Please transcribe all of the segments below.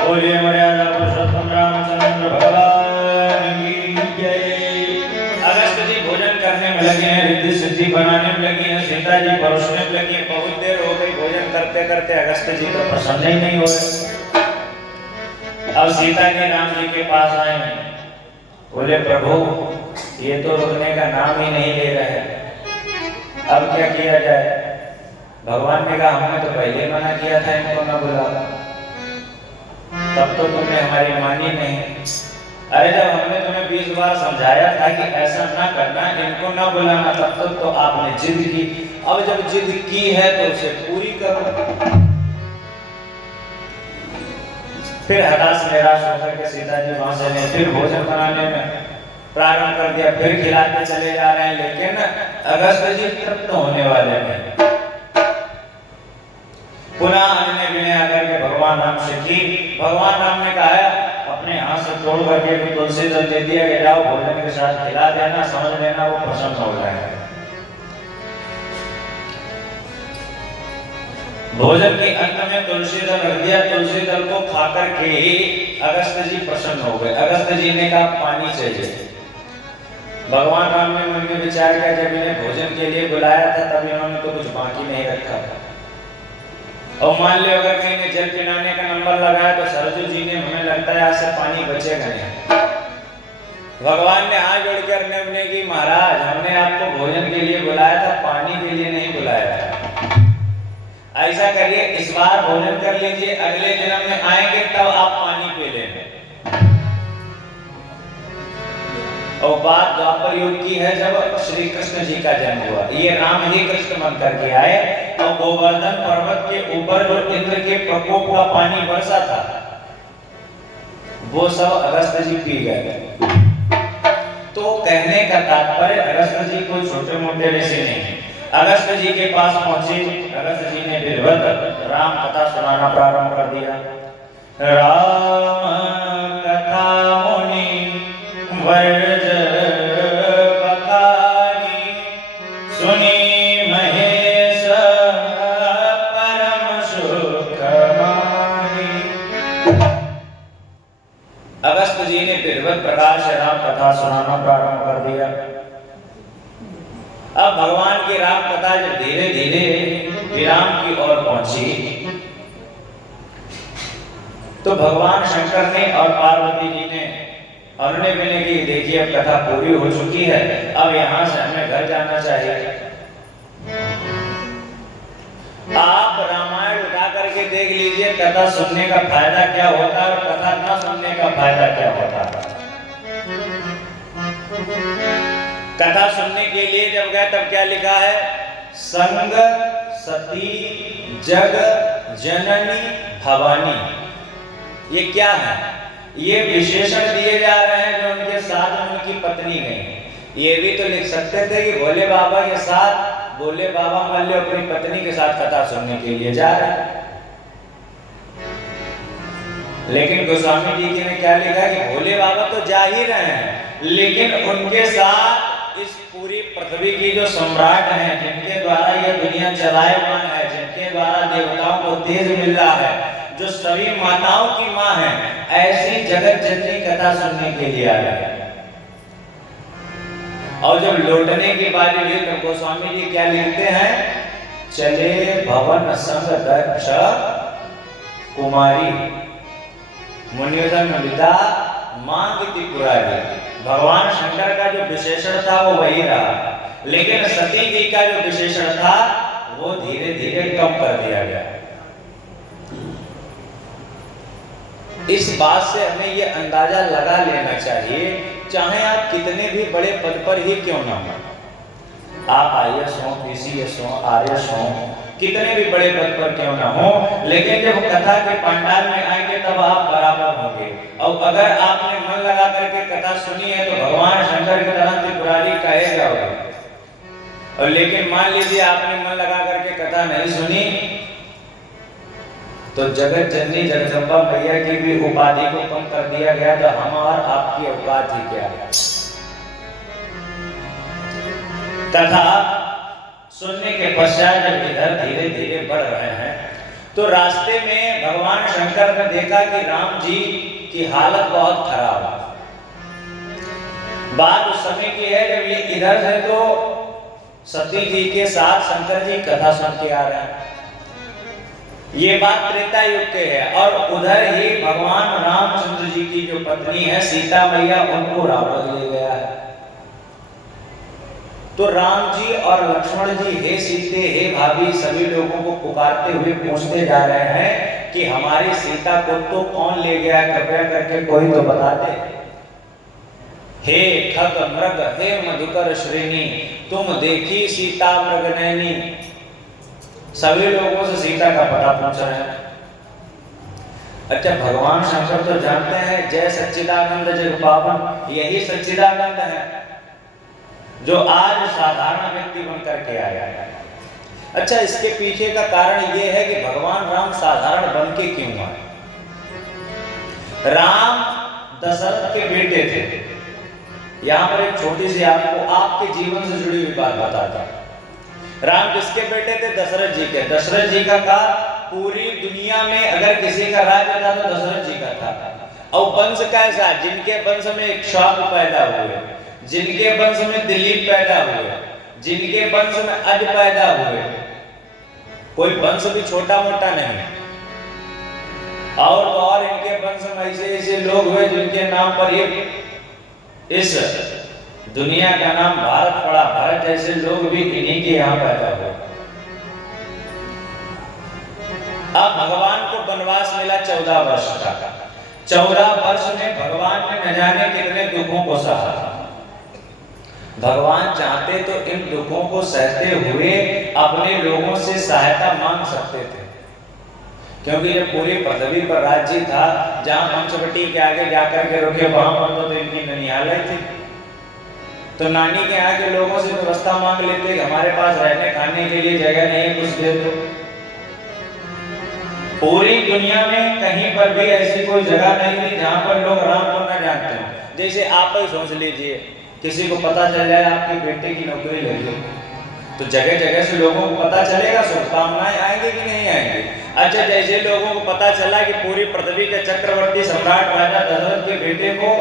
बोलिए मर्यादा पुरुषोत्तम रामचंद्र भगवान की जय। अगस्त जी भोजन करने में लगे हैं, रिद्धि सिद्धि बनाने में लगी हैं, सीता जी परोसने में लगी हैं। बहुत देर हो गई भोजन करते करते, अगस्त जी तो प्रसन्न ही नहीं हो रहे। अब सीता जी राम जी के पास आए, बोले प्रभु ये तो रुकने का नाम ही नहीं ले रहे, अब क्या किया जाए। भगवान ने कहा हमने तो पहले मना किया था इनको न बुलाओ, तब तो तुमने हमारी मानी नहीं। अरे जब हमने तुम्हें 20 बार समझाया था कि ऐसा ना करना, इनको ना बुलाना, तब तो आपने जिद की। अब जब जिद की है तो उसे पूरी करो। फिर हताश निराश होकर के सीता जी वहां से फिर भोजन बनाने में प्रारंभ कर दिया, फिर खिलाते चले जा रहे हैं, लेकिन अगस्त जी तृप्त होने वाले नहीं। पुनः अन्य विनय आकर के भगवान राम से की। भगवान राम ने कहा अपने हाथ से तोड़ करके तुलसी दल दे दिया कि जाओ भोजन के साथ खिला देना, समझ लेना वो प्रसन्न हो जाएगा। भोजन के अंत में तुलसी दल रख दिया, तुलसी दल को खाकर के ही अगस्त जी प्रसन्न हो गए। अगस्त जी ने कहा पानी चाहिए। भगवान राम ने मन में विचार किया जब इन्हें भोजन के लिए बुलाया था तब इन्होंने तो कुछ बाकी नहीं रखा था, और मान लो अगर कहीं ने जल पिलाने का नंबर लगाया तो सरजू जी ने, हमें लगता है आज से पानी बचेगा नहीं। भगवान ने हाथ जोड़ कर निर्णय की महाराज हमने आपको भोजन के लिए बुलाया था, पानी के लिए नहीं बुलाया था। ऐसा करिए इस बार भोजन कर लीजिए, अगले जन्म में आएंगे तब आप पानी पी लेंगे। और बात द्वापर युग की है जब श्री कृष्ण जी का जन्म हुआ। ये राम ही कृष्ण बन करके आए और गोवर्धन पर्वत के ऊपर जो इंद्र के प्रकोप का पानी बरसा था वो सब अगस्त जी पी गए। तो कहने का तात्पर्य अगस्त जी कोई छोटे मोटे ऋषि नहीं। अगस्त जी के पास पहुंचे, अगस्त जी ने विधिवत राम कथा सुनाना प्रारंभ कर दिया। राम कथा मुनि वर्ज बखानी, सुनी महेश परम सुख मानी। अगस्त जी ने विधिवत प्रकार से राम कथा सुनाना प्रारंभ कर दिया। अब भगवान की राम कथा जब धीरे धीरे विराम की ओर पहुंची तो भगवान शंकर ने और पार्वती जी ने उन्होंने बोले कि देखिए अब कथा पूरी हो चुकी है, अब यहां से हमें घर जाना चाहिए। आप रामायण उठा करके देख लीजिए कथा सुनने का फायदा क्या होता है और कथा न सुनने का फायदा क्या होता है। कथा सुनने के लिए जब गए तब क्या लिखा है, संग सती जग जननी भवानी। ये क्या है, ये विशेषण दिए जा रहे हैं जो उनके साथ उनकी पत्नी गई। ये भी तो लिख सकते थे कि भोले बाबा के साथ, भोले बाबा मान लो अपनी पत्नी के साथ कथा सुनने के लिए जा रहे हैं, लेकिन गोस्वामी जी ने क्या लिखा कि भोले बाबा तो जा ही रहे हैं लेकिन उनके साथ इस पूरी पृथ्वी की जो सम्राट हैं, जिनके द्वारा यह दुनिया चलायमान है, जिनके द्वारा देवताओं को तेज मिल रहा है, जो सभी माताओं की मां है, ऐसी जगत जननी कथा सुनने के लिए आ रहे हैं। और जब लौटने की बारी हुई तो गोस्वामी जी क्या लिखते हैं, चले भवन संग दक्ष कुमारी मुनियों विदा मांगती पुरारी। भगवान शंकर का जो विशेषण था वो वही रहा, लेकिन सती जी का जो विशेषण था वो धीरे धीरे कम कर दिया गया। इस बात से हमें ये अंदाजा लगा लेना चाहिए, चाहे आप कितने भी बड़े पद पर ही क्यों ना हो, आप आईएएस हो, पीसीएस हो, आरएस हो, कितने भी बड़े पद पर क्यों ना हो, लेकिन जब कथा के पंडाल में आएंगे तब आप बराबर होंगे। और अगर आपने मन लगा करके कथा सुनी है तो भगवान शंकर की तरह त्रिपुरारी कहेगा होगा, और लेकिन मान लीजिए आपने मन लगा करके कथा नहीं सुनी तो जगत जननी जगदम्बा मैया की भी उपाधि को कम कर दिया गया, तो हम और आपकी औकात ही क्या है। कथा सुनने के पश्चात जब इधर धीरे धीरे बढ़ रहे हैं तो रास्ते में भगवान शंकर ने देखा कि राम जी की हालत बहुत खराब है। बात उस समय की है जब ये इधर से तो सती जी के साथ शंकर जी कथा सुन के आ रहे हैं, ये बात त्रेता युग के है, और उधर ही भगवान रामचंद्र जी की जो पत्नी है सीता मैया, उनको रावण ले गया है। तो राम जी और लक्ष्मण जी हे सीते हे भाभी सभी लोगों को पुकारते हुए पूछते जा रहे हैं कि हमारी सीता को तो कौन ले गया, कृपया करके कोई तो बता दे। हे खग मृग हे मधुकर श्रेणी, तुम देखी सीता मृग नैनी। सभी लोगों से सीता का पता पूछ रहे हैं। अच्छा, भगवान शंकर तो जानते हैं जय सच्चिदानंद जग पावन, यही सच्चिदानंद है जो आज साधारण व्यक्ति बनकर के आया है। अच्छा, इसके पीछे का कारण यह है कि भगवान राम साधारण बन के क्यों आए। राम दशरथ के बेटे थे। यहां पर एक छोटी सी आपको आपके जीवन से जुड़ी हुई बात बताता हूं। राम किसके बेटे थे? दशरथ जी के। दशरथ जी का था पूरी दुनिया में अगर किसी का राज्य था तो दशरथ जी का था। और वंश कैसा? जिनके वंश में इक्ष्वाकु पैदा हुए, जिनके वंश में दिलीप पैदा हुए, जिनके वंश में अज पैदा हुए, कोई वंश भी छोटा मोटा नहीं। और इनके वंश में ऐसे ऐसे लोग हुए जिनके नाम पर ये इस दुनिया का नाम भारत पड़ा। भारत जैसे लोग भी इन्हीं के यहाँ पैदा हुए। अब भगवान को वनवास मिला 14 वर्ष का। 14 वर्ष में भगवान ने न जाने कितने दुखों को सहा। भगवान चाहते तो इन दुखों को सहते हुए अपने लोगों से सहायता मांग सकते थे, क्योंकि जब पूरी पृथ्वी पर राज्य था, जहां पंचवटी के आगे जाकर के रुके वहां पर तो इनकी ननिहाल थी। तो नानी के यहाँ के लोगों से व्यवस्था मांग लेते, हमारे पास रहने खाने के लिए जगह नहीं, कुछ दे दो। पूरी दुनिया में कहीं पर भी ऐसी कोई जगह नहीं थी जहां पर लोग राम को न जानते हो। जैसे आप ही सोच लीजिए, किसी को पता चल जाए आपके बेटे की नौकरी लगी, तो जगह जगह से लोगों को पता चलेगा, शुभकामनाएं आएंगे कि नहीं आएंगे। अच्छा, जैसे लोगों को पता चला कि पूरी पृथ्वी के चक्रवर्ती सम्राट राजा दशरथ के बेटे को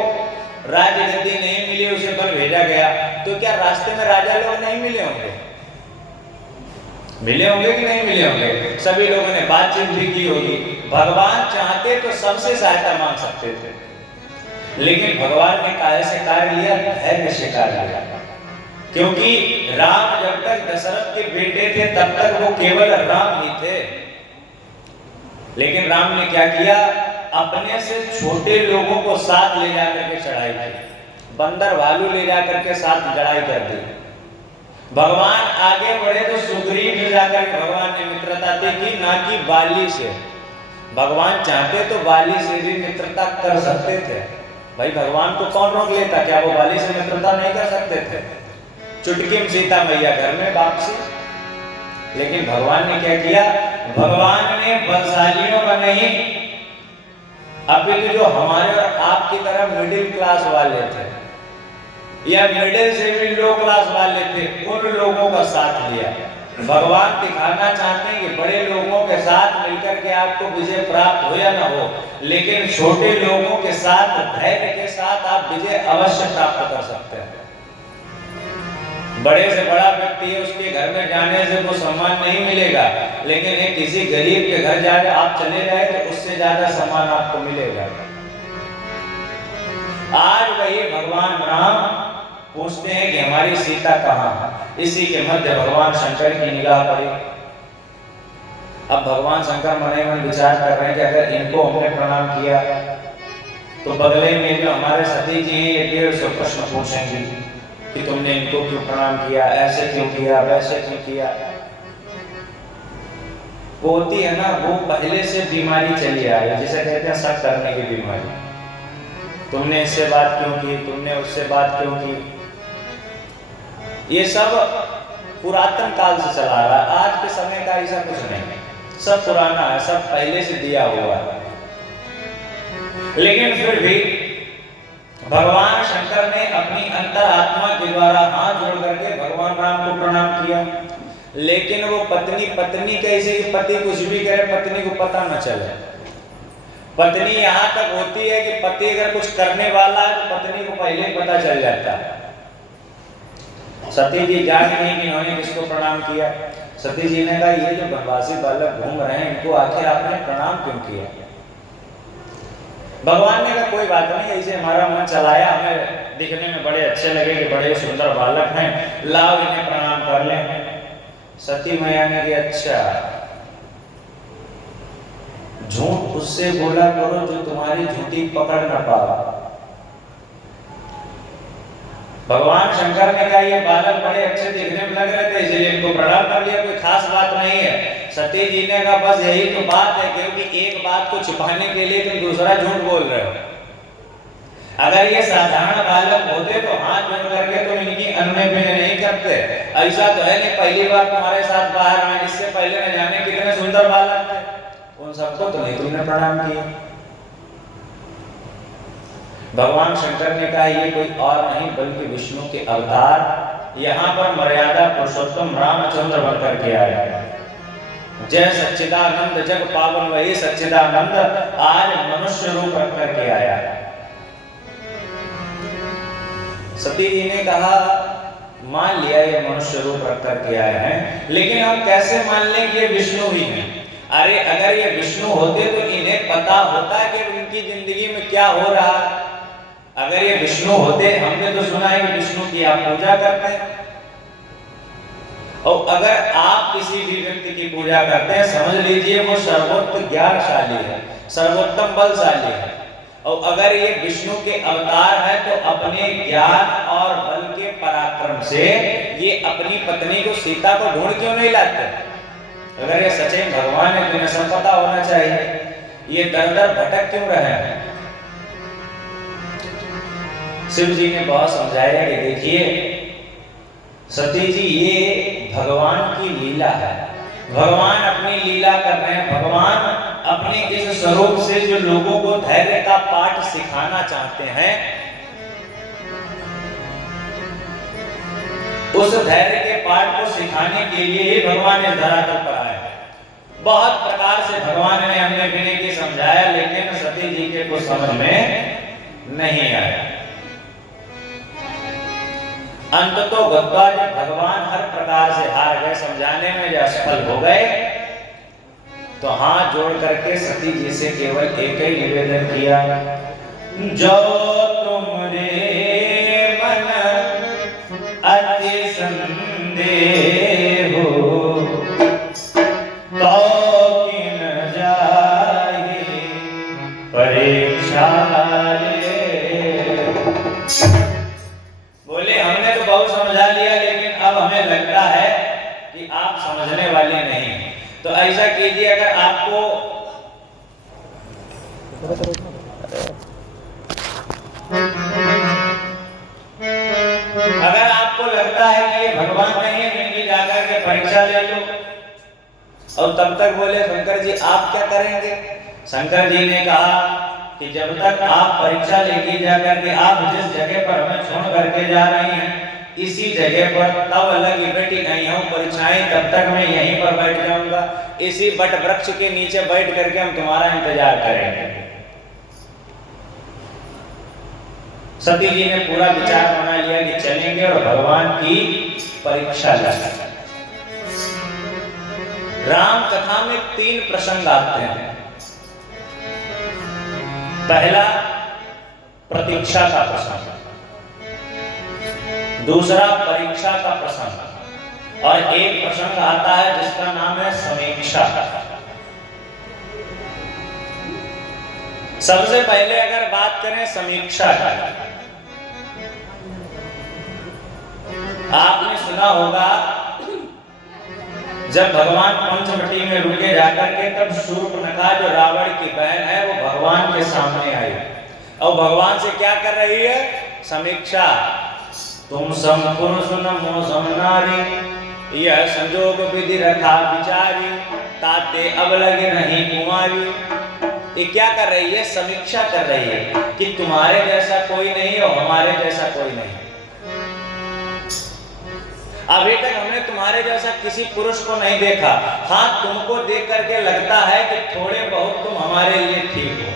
राजगद्दी नहीं मिली, उसे पर भेजा गया, तो क्या रास्ते में राजा लोग नहीं मिले होंगे? मिले होंगे कि नहीं मिले होंगे? सभी लोगों ने बातचीत भी की होगी। भगवान चाहते तो सबसे सहायता मांग सकते थे, लेकिन भगवान ने काहे से कार्य लिया? धैर्य से कार्य लिया। क्योंकि राम जब तक दशरथ के बेटे थे तब तक वो केवल राम ही थे। लेकिन राम ने क्या किया? अपने से छोटे लोगों को साथ ले जाकर के चढ़ाई की। बंदर भालू ले जाकर के साथ लड़ाई कर दी। भगवान आगे बढ़े तो सुग्रीव से जाकर के भगवान ने मित्रता की, ना कि बाली से। भगवान चाहते तो बाली से भी मित्रता कर सकते थे। भाई, भगवान को कौन रोक लेता? क्या वो बाली से मित्रता नहीं कर सकते थे? चुटकी में सीता मैया घर में बाप से। लेकिन भगवान ने क्या किया? भगवान ने बलशालियों का नहीं, अपितु जो हमारे और आपकी तरह मिडिल क्लास वाले थे या मिडिल से भी लो क्लास वाले थे, उन लोगों का साथ लिया। भगवान दिखाना चाहते हैं कि बड़े लोगों के साथ मिलकर के आपको विजय प्राप्त हो या ना हो, लेकिन छोटे लोगों के साथ धैर्य के साथ आप विजय अवश्य प्राप्त कर सकते हैं। बड़े से बड़ा व्यक्ति है, उसके घर में जाने से वो सम्मान नहीं मिलेगा, लेकिन एक किसी गरीब के घर जाके आप चले जाए तो उससे ज्यादा सम्मान आपको मिलेगा। आज वही भगवान राम पूछते हैं कि हमारी सीता कहाँ है। इसी के मध्य भगवान शंकर की निगाह पड़ी। अब भगवान शंकर मन ही मन विचार कर रहे हैं कि अगर इनको हमने प्रणाम किया तो बदले में जो हमारे सती जी हैं ये 150 प्रश्न पूछेंगे कि तुमने इनको क्यों प्रणाम किया, ऐसे क्यों किया, वैसे क्यों किया। वो होती है ना, वो पहले से बीमारी चली आ रही, जिसे कहते हैं शक करने की बीमारी। तुमने इससे बात क्यों की, तुमने उससे बात क्यों की। ये सब पुरातन काल से चला रहा है। आज के समय का ऐसा कुछ नहीं, सब पुराना है, सब पहले से दिया हुआ है। लेकिन फिर भी भगवान शंकर ने अपनी अंतरात्मा के द्वारा हाथ जोड़ करके भगवान राम को प्रणाम किया। लेकिन वो पत्नी कैसे कि पति कुछ भी करे पत्नी को पता न चले। पत्नी यहाँ तक होती है कि पति अगर कुछ करने वाला है तो पत्नी को पहले ही पता चल जाता है। सती जी जान नहीं कि इन्होंने किसको प्रणाम किया। सती जी ने कहा ये जो बनवासी बालक घूम रहे हैं इनको आखिर आपने प्रणाम क्यों किया। भगवान ने कहा कोई बात नहीं, ऐसे हमारा मन चलाया, हमें दिखने में बड़े अच्छे लगे कि बड़े सुंदर बालक हैं, लाओ इन्हें प्रणाम कर लें। सती मैया ने कहा अच्छा, झूठ उससे बोला करो जो तुम्हारी झूठी पकड़ न पाओ। भगवान शंकर ने कहा ये बालक बड़े अच्छे दिखने में लग रहे थे इसलिए इनको प्रणाम कर लिया, कोई खास बात नहीं है। सती जी ने कहा बस यही तो बात है, क्योंकि एक बात को छुपाने के लिए तुम दूसरा झूठ बोल रहे हो। अगर ये साधारण बालक होते तो हाथ बंद करके तुम इनकी अन्न पीने नहीं करते। ऐसा तो है नहीं पहली बार तुम्हारे साथ बाहर आए, इससे पहले न जाने कितने सुंदर बालक थे, उन सबको तो नहीं तुमने प्रणाम किया। भगवान शंकर ने कहा ये कोई और नहीं बल्कि विष्णु के अवतार, यहाँ पर मर्यादा पुरुषोत्तम रामचंद्र बनकर के आया। जय सच्चिदानंद जग पावन वही सच्चिदानंद आज मनुष्य रूप रख करके आया। सती जी ने कहा मान लिया ये मनुष्य रूप रख करके आए हैं, लेकिन हम कैसे मान लें कि ये विष्णु ही हैं। अरे अगर ये विष्णु होते तो इन्हें पता होता कि उनकी जिंदगी में क्या हो रहा है। अगर ये विष्णु होते, हमने तो सुना है कि विष्णु की आप पूजा करते हैं, और अगर आप किसी भी व्यक्ति की पूजा करते हैं समझ लीजिए वो सर्वोत्तम ज्ञानशाली है, सर्वोत्तम बलशाली है। और अगर ये विष्णु के अवतार है तो अपने ज्ञान और बल के पराक्रम से ये अपनी पत्नी को सीता को ढूंढ क्यों नहीं लाते। अगर ये सच्चे भगवान है तो इन्हें सब पता होना चाहिए, ये दर दर भटक क्यों रहे हैं। शिव जी ने बहुत समझाया कि देखिए सती जी ये भगवान की लीला है, भगवान अपनी लीला कर रहे हैं। भगवान अपने इस स्वरूप से जो लोगों को धैर्य का पाठ सिखाना चाहते हैं, उस धैर्य के पाठ को सिखाने के लिए ही भगवान इस धरातल पर आए। बहुत प्रकार से भगवान ने हमने पीने की समझाया, लेकिन सती जी के कुछ समझ में नहीं आया। अंत तो भगवान हर प्रकार से हार गए, समझाने में जो असफल हो गए, तो हाथ जोड़ करके सती जी से केवल एक ही निवेदन किया, जो तुमरे मन अति संदेह हो तो किन जाए परीक्षा ले। बोले हमने तो बहुत समझा लिया, लेकिन अब हमें लगता है कि आप समझने वाले नहीं। तो ऐसा कीजिए, अगर आपको लगता है कि ये भगवान नहीं है, इनकी जाकर के परीक्षा ले लो। और तब तक बोले शंकर जी आप क्या करेंगे। शंकर जी ने कहा कि जब तक आप परीक्षा लेके जाकर के आप जिस जगह पर हमें छोड़ करके जा रही हैं इसी जगह पर तब लगी बैठी नहीं हूँ परीक्षाएं, तब तक मैं यहीं पर बैठ जाऊंगा, इसी बट वृक्ष के नीचे बैठ करके हम तुम्हारा इंतजार करेंगे। सती जी ने पूरा विचार बना लिया कि चलेंगे और भगवान की परीक्षा लेंगे। राम कथा में 3 प्रसंग आते हैं। पहला प्रतीक्षा का प्रसंग, दूसरा परीक्षा का प्रसंग, और एक प्रसंग आता है जिसका नाम है समीक्षा। सबसे पहले अगर बात करें समीक्षा का, आपने सुना होगा जब भगवान पंचवटी में रुके जाकर के तब शूर्पणखा जो रावण की बहन है वो भगवान के सामने आई और भगवान से क्या कर रही है, समीक्षा। तुम सम पुरुष नमो सम नारी, यह संजोग विधि रखा विचारी, ताते अब लगे नहीं कुमारी। ये क्या कर रही है, समीक्षा कर रही है कि तुम्हारे जैसा कोई नहीं और हमारे जैसा कोई नहीं। अभी तक हमने तुम्हारे जैसा किसी पुरुष को नहीं देखा। हाँ, तुमको देख करके लगता है कि थोड़े बहुत तुम हमारे लिए ठीक हो।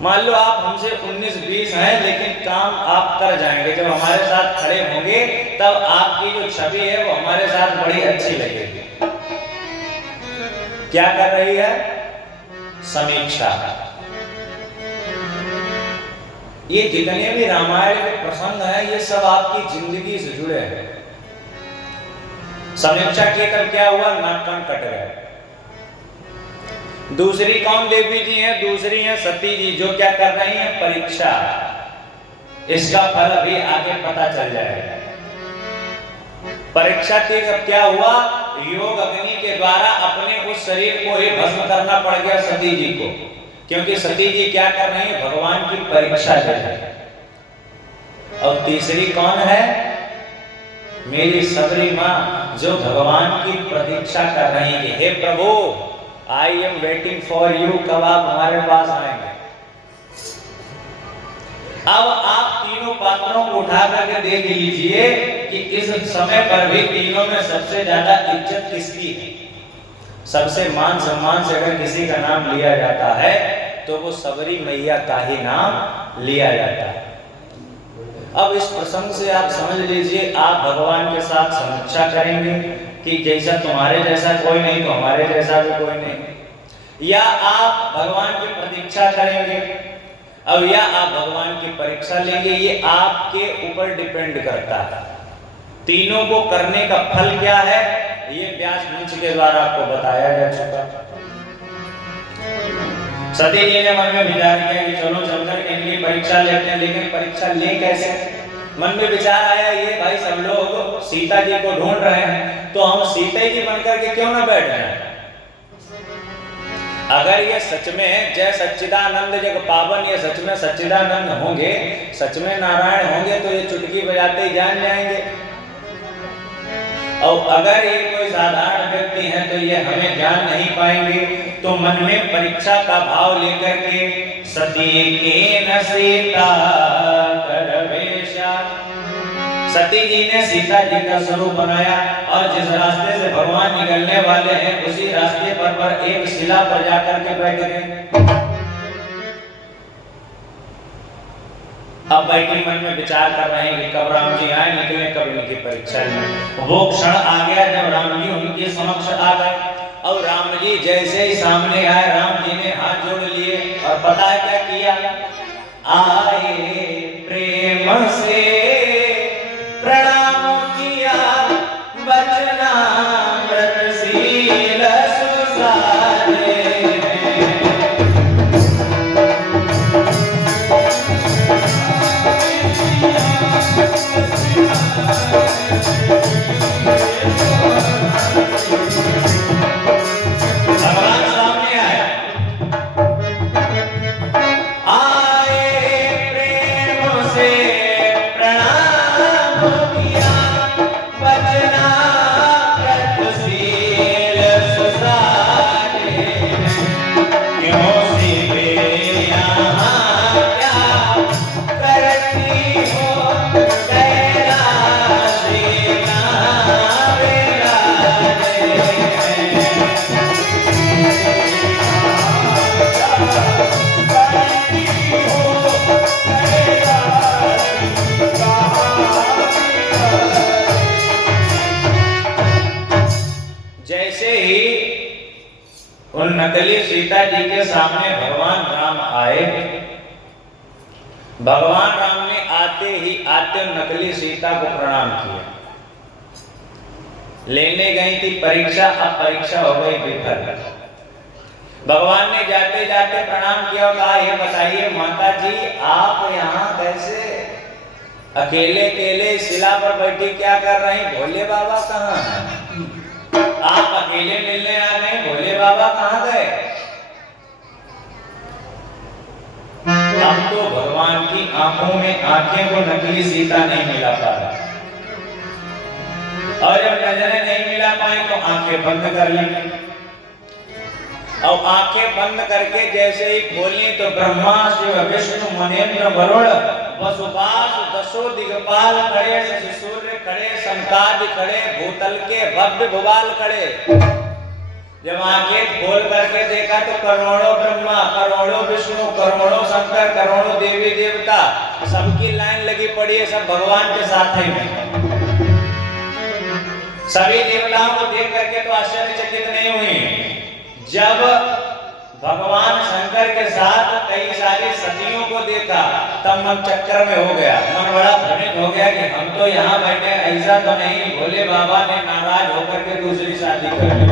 मान लो आप हमसे 19-20 हैं, लेकिन काम आप कर जाएंगे। जब हमारे साथ खड़े होंगे तब आपकी जो छवि है वो हमारे साथ बड़ी अच्छी लगेगी। क्या कर रही है? समीक्षा। ये जितने भी रामायण के प्रसंग हैं ये सब आपकी जिंदगी से जुड़े हैं। समीक्षा की तब क्या हुआ? नाक कान कट गए। दूसरी कौन देवी जी हैं? दूसरी हैं सती जी, जो क्या कर रही हैं? परीक्षा। इसका फल अभी आगे पता चल जाएगा। परीक्षा थी तब क्या हुआ? योग अग्नि के द्वारा अपने उस शरीर को ही भस्म करना पड़ गया सती जी को, क्योंकि सती जी क्या कर रही है? भगवान की परीक्षा ले रही है। और तीसरी कौन है? मेरी सबरी माँ, जो भगवान की प्रतीक्षा कर रही है कि हे प्रभु, I am waiting for you, कब आप हमारे पास आएंगे। अब आप तीनों पात्रों को उठा करके देख लीजिए कि इस समय पर भी तीनों में सबसे ज्यादा इज्जत किसकी है? सबसे मान सम्मान से अगर किसी का नाम लिया जाता है तो वो सबरी मैया का ही नाम लिया जाता है। अब इस प्रसंग से आप समझ लीजिए, आप भगवान के साथ समीक्षा करेंगे कि जैसा तुम्हारे जैसा कोई नहीं तो हमारे जैसा भी कोई नहीं, या आप भगवान की प्रतीक्षा करेंगे, अब या आप भगवान की परीक्षा लेंगे। ये आपके ऊपर डिपेंड करता है। तीनों को करने का फल क्या है, ये व्यास मंच के द्वारा आपको बताया जा चुका। सती जी ने मन में विचार किया कि चलो चलकर इनकी परीक्षा लेते हैं, लेकिन परीक्षा ले कैसे? मन में विचार आया, ये भाई सब लोग सीता जी को ढूंढ रहे हैं, तो हम सीता जी बनकर के क्यों ना बैठ जाएं? अगर ये सच में जय सच्चिदानंद जग पावन, ये सच में सच्चिदानंद होंगे, सच में नारायण होंगे, तो ये चुटकी बजाते ही जान जाएंगे। और अगर ये कोई साधारण व्यक्ति है तो ये हमें जान नहीं पाएंगे। तो मन में परीक्षा का भाव लेकर के सती के न सीता करवेशा, सती जी ने सीता जी का स्वरूप बनाया और जिस रास्ते से भगवान निकलने वाले हैं उसी रास्ते पर एक शिला पर जाकर के बैठ गए। अब बैठे मन में विचार कर रहे हैं कि कब राम जी आए, निकले कब इनकी परीक्षा लें। वो क्षण आ गया जब राम जी उनके समक्ष आ गए और राम जी जैसे ही सामने आए, राम जी ने हाथ जोड़ लिए और पता है क्या किया? आए प्रेम से प्रणाम किया, वचनामृतशील सुसारे। भगवान सामने आया, आए प्रेम से प्रणाम किया, वचनामृतशील सुसारे। क्यों सीते यहाँ क्या करती हो, कैलाशी नावे राजे। जैसे ही उन नकली सीता जी के सामने भगवान राम आए, भगवान राम ने आते नकली सीता को प्रणाम किया। लेने गई थी परीक्षा, अब परीक्षा हो गई विफल। भगवान ने जाते जाते प्रणाम किया और कहा, ये बताइए माता जी, आप यहाँ कैसे अकेले अकेले शिला पर बैठी क्या कर रही? भोले बाबा कहाँ हैं? आप अकेले मिलने आ गए, भोले बाबा कहाँ गए? अब तो भगवान की आंखों में आंखें को नकली सीता नहीं मिला पा रहा, और जब नजरें नहीं मिला पाए तो आंखें बंद कर ली। और आंखें बंद करके जैसे ही खोली तो ब्रह्मा शिव विष्णु मनेन्द्र वरुण वसुबास दशो दिगपाल खड़े, शशि सूर्य खड़े, संकादि खड़े, भूतल के भव्य भुवाल खड़े। जब आंखें खोल करके देखा तो करोड़ों ब्रह्मा, करोड़ों विष्णु, करोड़ों शंकर, करोड़ों देवी देवता, सबकी लाइन लगी पड़ी है, सब भगवान के साथ में। सभी देवताओं को देख करके तो आश्चर्यचकित नहीं हुए। जब भगवान शंकर के साथ कई सारी सतियों को देखा तब मन चक्कर में हो गया, मन बड़ा भ्रमित हो गया कि हम तो यहाँ बैठे, ऐसा तो नहीं भोले बाबा ने नाराज होकर के दूसरी शादी कर ली।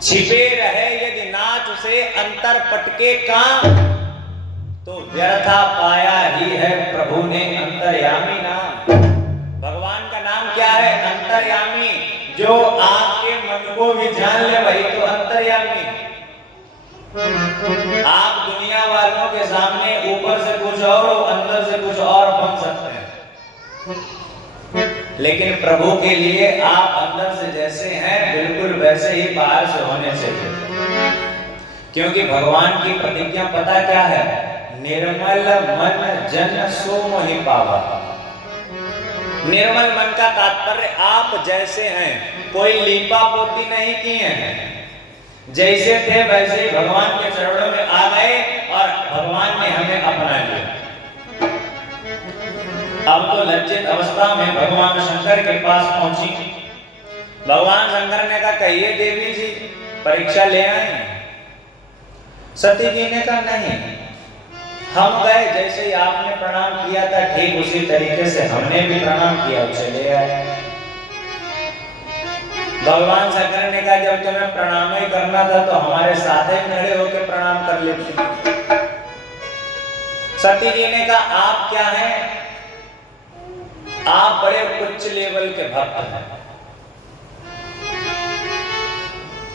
छिपे रहे यदि नाथ से अंतर पटके काम, तो व्यर्था पाया ही है प्रभु ने अंतर्यामी नाम। भगवान का नाम क्या है? अंतर्यामी। जो आपके मन को भी जान ले वही तो अंतर्यामी। आप दुनिया वालों के सामने ऊपर से कुछ और अंदर से कुछ और बन सकते हैं, लेकिन प्रभु के लिए आप अंदर से जैसे हैं बिल्कुल वैसे ही बाहर से होने चाहिए। क्योंकि भगवान की प्रतिज्ञा पता क्या है? निर्मल मन जन सो मोहि पावा। निर्मल मन का तात्पर्य आप जैसे हैं, कोई लीपा पोती नहीं किए हैं, जैसे थे वैसे ही भगवान के चरणों में आ गए और भगवान ने हमें अपना लिया। अब तो लज्जित अवस्था में भगवान शंकर के पास पहुंची। भगवान शंकर ने कहा, कहिए देवी जी परीक्षा ले आए? सती जी ने कहा, नहीं, हम गए जैसे ही आपने प्रणाम किया था ठीक उसी तरीके से हमने भी प्रणाम किया, उसे ले आए। भगवान शंकर ने कहा, जब तुम्हें प्रणाम ही करना था तो हमारे साथ ही खड़े होकर प्रणाम कर लेते। सती जी ने कहा, आप क्या हैं? आप बड़े उच्च लेवल के भक्त हैं।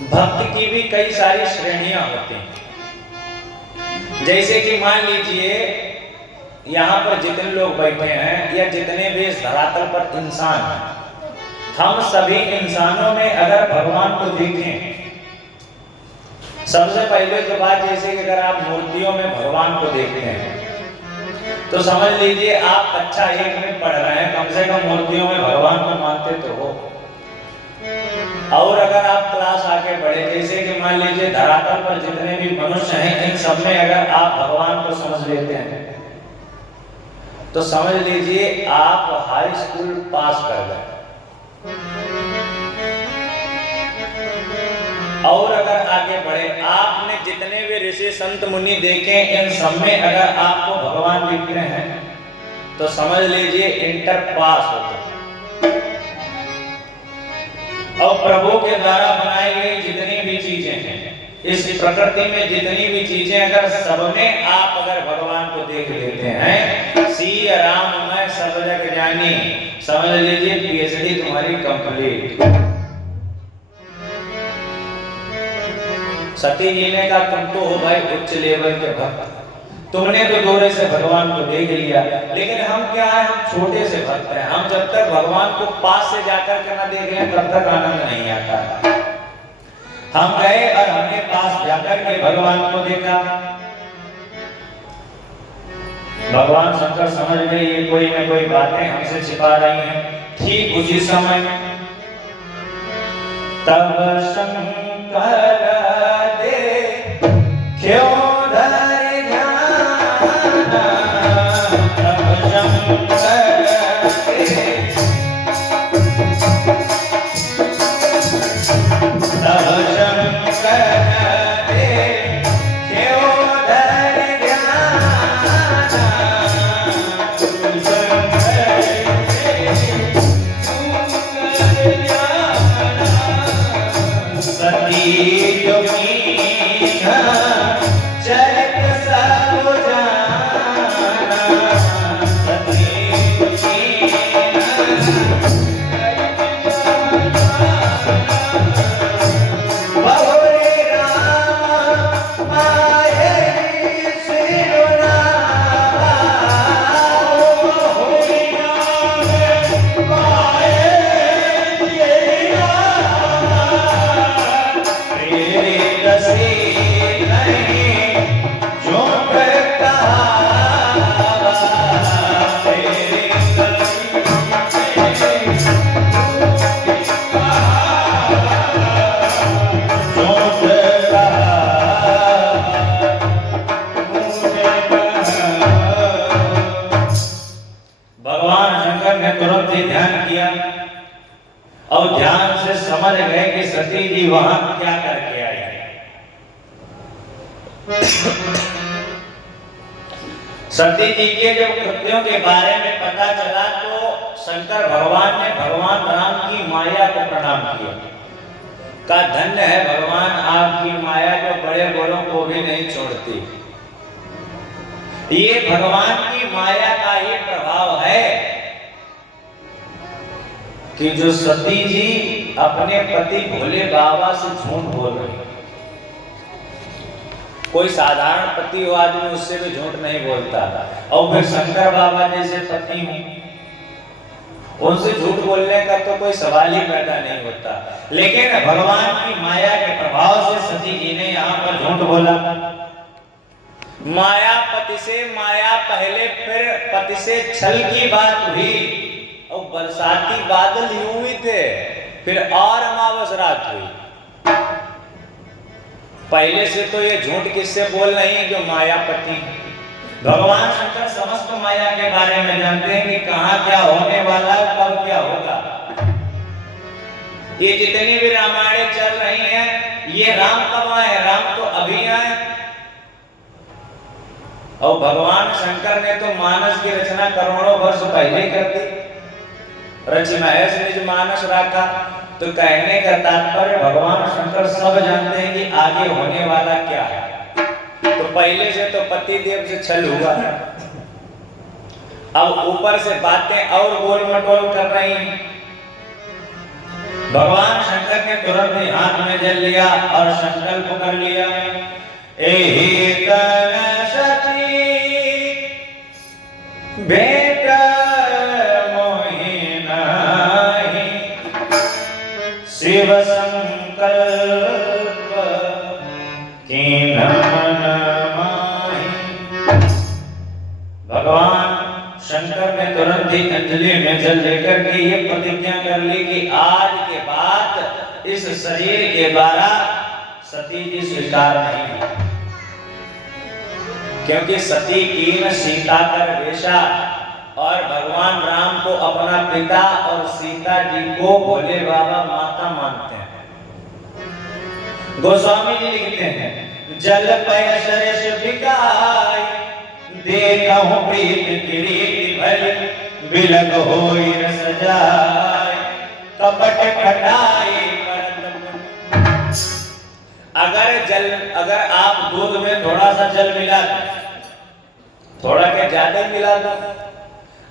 भक्त की भी कई सारी श्रेणियां होती हैं। जैसे कि मान लीजिए यहाँ पर जितने लोग बैठे हैं या जितने भी इस धरातल पर इंसान हैं, हम सभी इंसानों में अगर भगवान को देखें, सबसे पहले तो बात जैसे कि अगर आप मूर्तियों में भगवान को देखते हैं तो समझ लीजिए आप कक्षा 1 में पढ़ रहे हैं, कम से कम मूर्तियों में भगवान को मानते तो हो। और अगर आप क्लास आगे बढ़े, जैसे कि मान लीजिए धरातल पर जितने भी मनुष्य हैं इन सब में अगर आप भगवान को समझ लेते हैं तो समझ लीजिए आप हाई स्कूल पास कर गए। और अगर आगे बढ़े, आपने जितने भी ऋषि संत मुनि देखे इन सब में अगर आपको भगवान दिखते हैं तो समझ लीजिए इंटर पास होते हैं। और प्रभु के द्वारा बनाई गई जितनी भी चीजें हैं, इस प्रकृति में जितनी भी चीजें, अगर सब में आप अगर भगवान को देख लेते हैं, सिया राम मैं सब जग जानी, समझ लीजिए पीएचडी तुम्हारी कंप्लीट। सती जी ने कहा, तुम तो हो भाई उच्च लेवल के भक्त, तुमने तो दूर से भगवान को देख लिया, लेकिन हम क्या है, हम छोटे से भक्त हैं। हम जब तक भगवान को पास से जाकर के ना देख लें तब तक आनंद नहीं आता। हम गए और हमने पास जाकर के भगवान को देखा। भगवान शंकर समझ गए ये कोई न कोई बातें हमसे छिपा रही हैं। ठीक उसी समय तब शंकर दे क्यों समझ गए कि सती जी वहां क्या करके आई। सती जी के जब कृत्यों के बारे में पता चला तो शंकर भगवान ने भगवान राम की माया को प्रणाम किया। का धन्य है भगवान आपकी माया जो बड़े बड़ों को भी नहीं छोड़ती। ये भगवान की माया का ये प्रभाव है कि जो सती जी अपने पति भोले बाबा से झूठ बोल रही। कोई साधारण पति हो आदमी उससे भी झूठ नहीं बोलता, और फिर शंकर बाबा जैसे पति हो उनसे झूठ बोलने का तो कोई सवाल ही पैदा नहीं होता। लेकिन भगवान की माया के प्रभाव से सती जी ने यहाँ पर झूठ बोला। माया पति से माया पहले, फिर पति से छल की बात हुई, और बरसाती बादल यूं ही थे, फिर और अमावस रात हुई। पहले से तो ये झूठ किससे बोल रही है? जो मायापति। भगवान शंकर समस्त माया के बारे में जानते हैं कि कहाँ क्या होने वाला है, कब क्या होगा। ये जितनी भी रामायण चल रही हैं, ये राम कब आए? राम तो अभी आए। और भगवान शंकर ने तो मानस की रचना करोड़ों वर्ष पहले कर दी। रचि महेश निज मानस राखा। तो कहने का तात्पर्य भगवान शंकर सब जानते हैं कि आगे होने वाला क्या है। तो पहले से तो पति देव से छल हुआ है, अब ऊपर से बातें और गोल मटोल कर रही हैं। भगवान शंकर ने तुरंत ही हाथ में जल लिया और संकल्प कर लिया, एहि तन सती भेट मोहि नाहि, शिव संकल्प कीन मन माहि। भगवान शंकर ने तुरंत ही अंजलि में जल लेकर के ये प्रतिज्ञा कर ली कि आज के बाद इस शरीर के द्वारा सती जी स्वीकार नहीं है, क्योंकि सती कीन सीता कर वेशा, और भगवान राम को अपना पिता और सीता जी को भोले बाबा माता मानते हैं। गोस्वामी जी लिखते हैं, जल पय सरस बिकाई, देखहु प्रीत किरीट भल, बिलग होई रस जाय, कपट खटाई परत। अगर आप दूध में थोड़ा सा जल मिला दो, थोड़ा के ज्यादा मिला दो,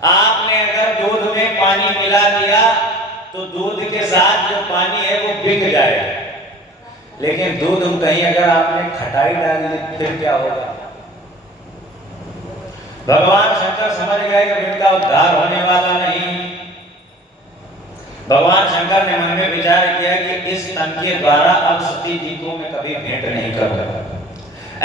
आपने अगर दूध में पानी मिला दिया तो दूध के साथ जो पानी है वो बिक जाएगा। लेकिन दूध में कहीं अगर आपने खटाई डाल दी फिर क्या होगा? भगवान शंकर समझ गए कि इनका उद्धार होने वाला नहीं। भगवान शंकर ने मन में विचार किया कि इस तन के द्वारा अब सती जी को मैं कभी भेंट नहीं करूंगा।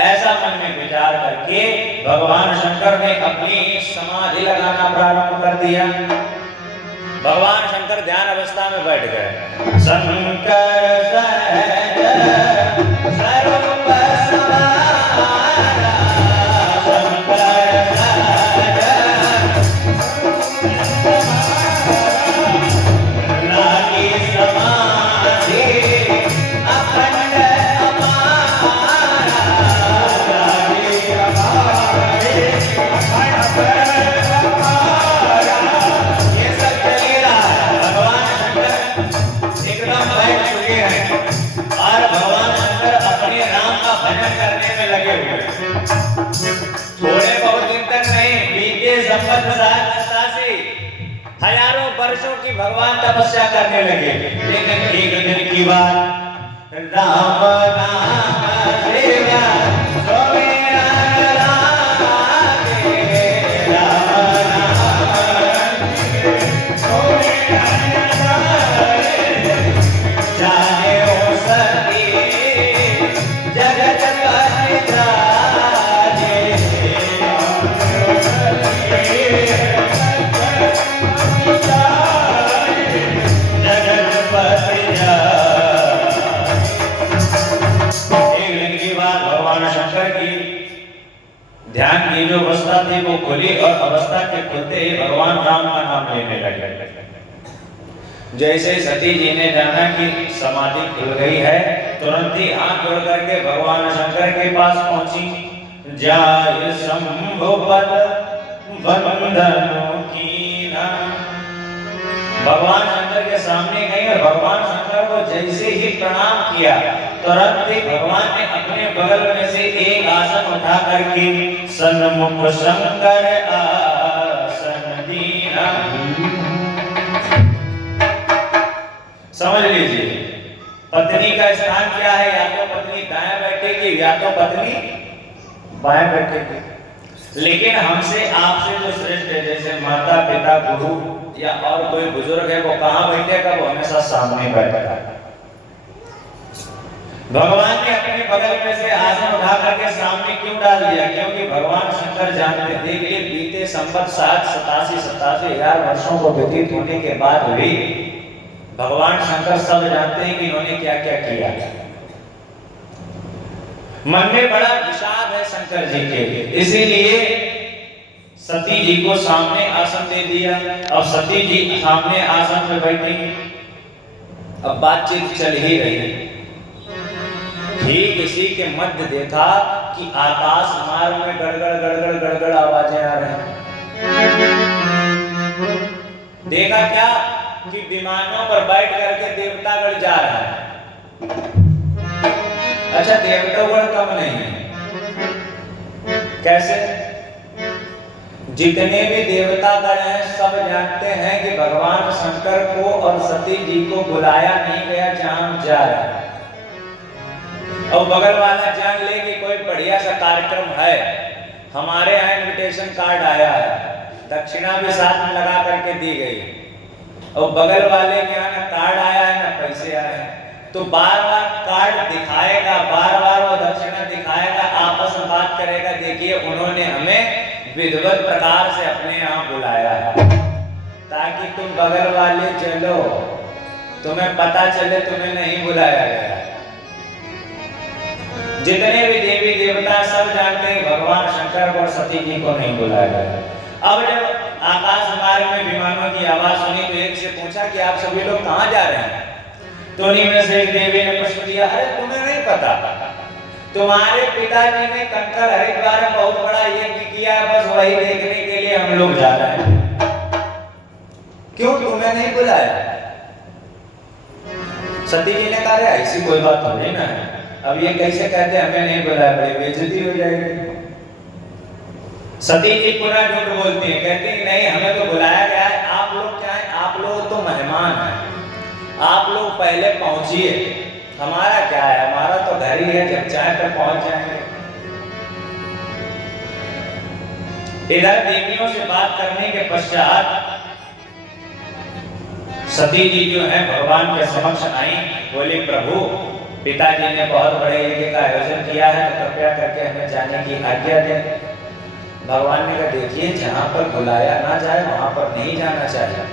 ऐसा मन में विचार करके भगवान शंकर ने अपनी समाधि लगाना प्रारंभ कर दिया। भगवान शंकर ध्यान अवस्था में बैठ गए। शंकर सहज सर्व समारा, शंकर सहज लागी समाधि अखंड अपारा, लागी समाधि अखंड अपारा। ये सब चल रहा है। भगवान शंकर एकदम बैठ चुके हैं और भगवान शंकर अपने राम का भजन करने में लगे हुए हैं। थोड़े बहुत दिन तक नहीं, बीते संवत 87 हजारों वर्षों की भगवान तपस्या करने लगे। लेकिन एक दिन की बात, राम नाम सेवा सोमेरा लागे, राम नाम सोमेरा लागे, चाहे हो सती जगत पति जाने, जगत पति ध्यान की जो अवस्था थी वो खुली, और अवस्था के खुलते ही भगवान राम का नाम लेने लगे। जैसे सती जी ने जाना कि समाधि खुल गई है, तुरंत ही हाथ जोड़ करके भगवान शंकर के पास पहुंची। जाय शंभु पद वंदनों कीना, भगवान शंकर के सामने गई और भगवान शंकर को जैसे ही प्रणाम किया, तुरंत ही भगवान ने अपने बगल में से एक आसन उठा करके सन्मुख शंकर आसन दीना। समझ लीजिए, पत्नी का स्थान क्या है, या तो पत्नी दाएं बैठेगी या तो पत्नी बाएं बैठेगी। लेकिन हमसे आपसे जो श्रेष्ठ है, जैसे माता पिता गुरु या और कोई बुजुर्ग है, वो कहां बैठेगा? वो हमेशा सामने बैठेगा। भगवान ने अपने बगल में से आसन उठा करके सामने क्यों डाल दिया? क्योंकि भगवान शंकर जानते थे कि बीते संवत 87,000 वर्षों को व्यतीत होने के बाद भी भगवान शंकर सब जानते हैं कि इन्होंने क्या क्या किया। मन में बड़ा विषाद है शंकर जी के, इसीलिए सती जी को सामने आसन दे दिया। अब सती जी सामने आसन में बैठी, अब बातचीत चल ही रही। ठीक इसी के मध्य देखा कि आकाश मार्ग में गड़गड़ गड़गड़ गड़गड़ आवाजें आ रही हैं। देखा क्या कि विमानों पर बैठ करके देवतागण जा रहा है। अच्छा, देवतागण कम नहीं है। कैसे? जितने भी देवतागण हैं सब जानते हैं कि भगवान शंकर को और सती जी को बुलाया नहीं गया जहां जा रहा है। और बगल वाला जान ले कि कोई बढ़िया सा कार्यक्रम है, हमारे यहाँ इनविटेशन कार्ड आया है, दक्षिणा भी साथ में लगा करके दी गई, और बगल वाले के यहाँ ना कार्ड आया है ना पैसे आए हैं, तो बार बार कार्ड दिखाएगा, बार बार वो दक्षिणा दिखाएगा, आपस में बात करेगा। देखिए, उन्होंने हमें विधिवत प्रकार से अपने यहाँ बुलाया है ताकि तुम बगल वाले चलो, तुम्हें पता चले तुम्हें नहीं बुलाया गया। जितने भी देवी देवता सब जानते हैं भगवान शंकर और सती जी को नहीं बुलाया गया। अब जब आकाश मार्ग में विमानों की आवाज सुनी तो एक से पूछा कि आप सभी लोग कहां जा रहे हैं? तो उन्हीं में से एक देवी ने प्रश्न किया, अरे तुम्हें नहीं पता, तुम्हारे पिताजी ने कंकड़ हरिद्वार में बहुत बड़ा यज्ञ किया, बस वही देखने के लिए हम लोग जा रहे हैं। क्यों तुम्हें नहीं बुलाया? सती जी ने कहा, ऐसी कोई बात तो नहीं ना है, अब ये कैसे कहते हमें नहीं बुलाया, बड़ी बेइज्जती हो जाएगी। सती जी पूरा झूठ बोलती है, कहती है नहीं, हमें तो बुलाया गया है। आप लोग क्या है? आप लोग तो मेहमान हैं, आप लोग पहले पहुंचिए, हमारा क्या है, हमारा तो घर ही है, जब चाहे तो पहुंच जाएंगे। इधर देवियों से बात करने के पश्चात सती जी जो है भगवान के समक्ष आई, बोली प्रभु पिताजी ने बहुत बड़े यज्ञ का आयोजन किया है, तो कृपया करके हमें जाने की आज्ञा दें। भगवान ने कहा देखिए, जहां पर बुलाया ना जाए वहां पर नहीं जाना चाहिए।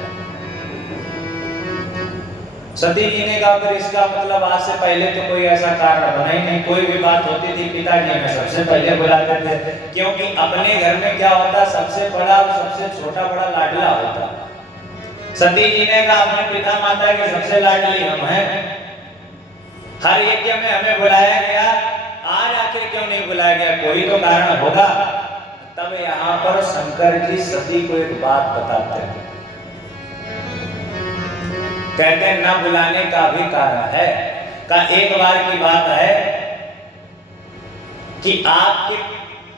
सती जी ने कहा फिर इसका मतलब आज से पहले तो कोई ऐसा कारण बना ही नहीं, कोई भी बात होती थी पिताजी हमें सबसे पहले बुलाते थे, क्योंकि अपने घर में क्या होता, सबसे बड़ा और सबसे छोटा बड़ा लाडला होता। सती जी ने कहा अपने पिता माता की सबसे लाडली हम हैं, हर यज्ञ में हमें बुलाया गया, आज आखिर क्यों नहीं बुलाया गया? कोई तो कारण होगा। तब यहाँ पर शंकर जी सती को एक बात बताते हैं, कहते हैं न बुलाने का भी कारण है। का एक बार की बात है कि आपके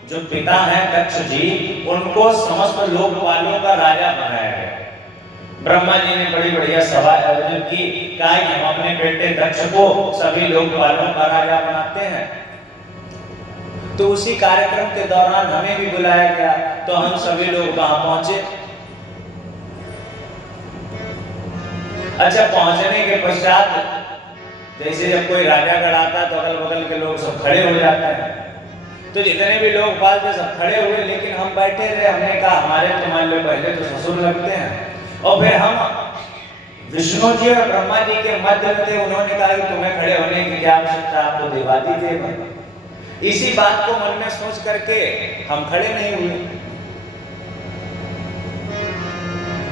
जो पिता हैं दक्ष जी, उनको समस्त लोकपालों का राजा बनाया गया। ब्रह्मा जी ने बड़ी बढ़िया सभा आयोजन की, कहा हम अपने बेटे दक्ष को सभी लोकपालों का राजा बनाते हैं। तो उसी कार्यक्रम के दौरान हमें भी बुलाया गया, तो हम सभी लोग वहां पहुंचे। अच्छा, पहुंचने के पश्चात जैसे जब कोई राजागढ़ आता है तो अगल बगल के लोग सब खड़े हो जाते हैं, तो जितने भी लोग बाल थे सब खड़े हुए, लेकिन हम बैठे रहे। हमने कहा हमारे तो मान लो पहले तो ससुर लगते हैं, और फिर हम विष्णु जी और ब्रह्मा जी के मध्य में थे। उन्होंने कहा कि तुम्हें खड़े होने की क्या आवश्यकता, आप तो देवादिदेव। इसी बात को मन में सोच करके हम खड़े नहीं हुए।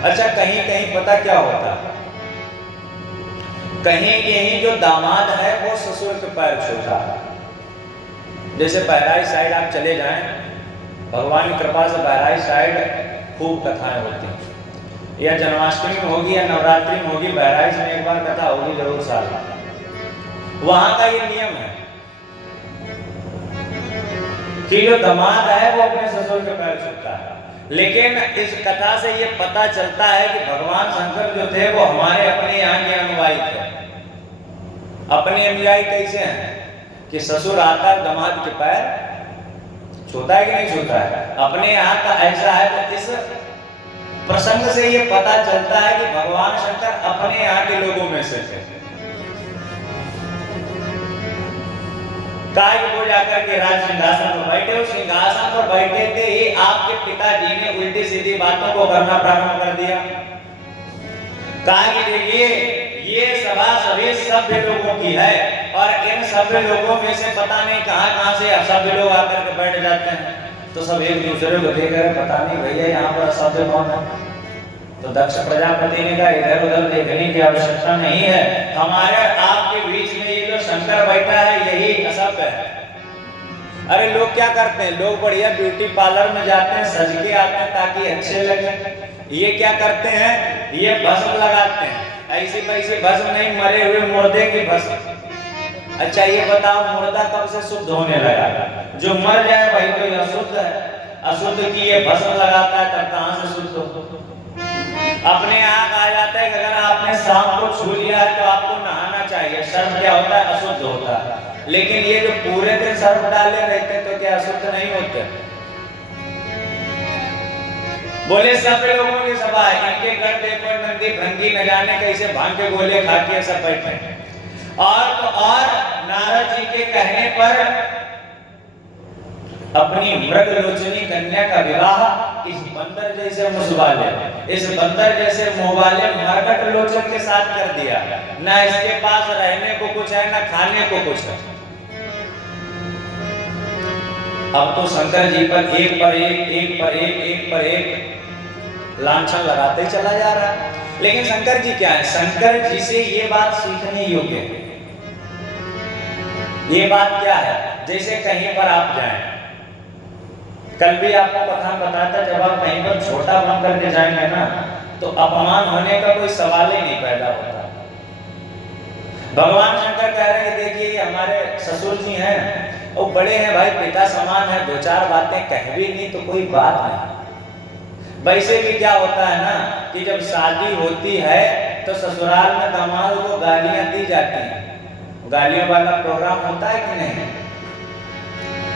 अच्छा, कहीं कहीं पता क्या होता, कहीं कहीं जो दामाद है वो ससुर के पैर छूता है। जैसे बहराइच साइड आप चले जाएं, भगवान की कृपा से बहराइच साइड खूब कथाएं होती हैं, या जन्माष्टमी में होगी या नवरात्रि में होगी, बहराइच में एक बार कथा होगी जरूर साल। वहां का ये नियम है कि जो दामाद है वो अपने ससुर के पैर छूता है। लेकिन इस कथा से ये पता चलता है कि भगवान शंकर जो थे वो हमारे अपने यहाँ के अनुयायी थे। अपने अनुयायी कैसे हैं कि ससुर आता है दामाद के पैर छूता है कि नहीं छूता है। अपने यहाँ का ऐसा है तो इस प्रसंग से ये पता चलता है कि भगवान शंकर अपने यहाँ के लोगों में से थे। काय को जाकर के राज सिंहासन पर बैठे, उस सिंहासन पर बैठे थे ही आपके पिताजी ने उल्टी सीधी बातों को करना प्रारंभ कर दिया। कहा कि देखिए ये सभा सभी सभ्य लोगों की है और इन सभ्य लोगों में से पता नहीं कहां से सभ्य लोग आकर के बैठ जाते हैं। तो सब एक दूसरे को देख रहे, पता नहीं भैया यहाँ पर असभ्य कौन है। तो दक्ष प्रजापति ने कहा इधर उधर देखने की आवश्यकता नहीं है, हमारे आपके बीच में ये जो शंकर बैठा है यही असभ्य है। अरे लोग क्या करते हैं, लोग बढ़िया ब्यूटी पार्लर में जाते हैं, सज के आते हैं ताकि अच्छे लगे। ये क्या करते हैं, ये भस्म लगाते हैं, ऐसी वैसी भस्म नहीं, मरे हुए मुर्दे की भस्म। अच्छा ये बताओ मुर्दा कब से शुद्ध होने लगा? जो मर जाए वही तो अशुद्ध है। अशुद्ध की ये भस्म लगाता है तब कहां से शुद्ध हो? अपने यहाँ कहा जाता है कि अगर आपने सांप को छू लिया है तो आपको नहाना चाहिए। सर्प क्या होता है? अशुद्ध होता है। लेकिन ये जो पूरे दिन सर्प डाले रहते तो क्या अशुद्ध नहीं होते? बोले सब लोगों की सभा है, इनके घर देखो नंदी भंगी न जाने कैसे भांग के गोले खा के सब बैठे। और तो और नारद जी के कहने पर अपनी मृग लोचनी कन्या का विवाह इस बंदर जैसे मुसवाले, इस बंदर जैसे मुहवाले मरकट लोचन के साथ कर दिया। ना इसके पास रहने को कुछ है ना खाने को कुछ है। अब तो शंकर जी पर एक पर एक लांछन लगाते चला जा रहा है। लेकिन शंकर जी क्या है, शंकर जी से ये बात सीखने योग्य है। ये बात क्या है, जैसे कहीं पर आप जाएं, कल भी आपको कथा बताया था, जब आप कहीं पर छोटा बन करके जाएंगे ना तो अपमान होने का कोई सवाल ही नहीं पैदा होता। भगवान शंकर कह रहे हैं देखिए ये हमारे ससुर जी हैं, वो बड़े हैं भाई, पिता समान है, दो चार बातें कह भी नहीं तो कोई बात नहीं। वैसे भी क्या होता है ना कि जब शादी होती है तो ससुराल में दामाद को गालियां दी जाती हैं। गालियों वाला प्रोग्राम होता है कि नहीं?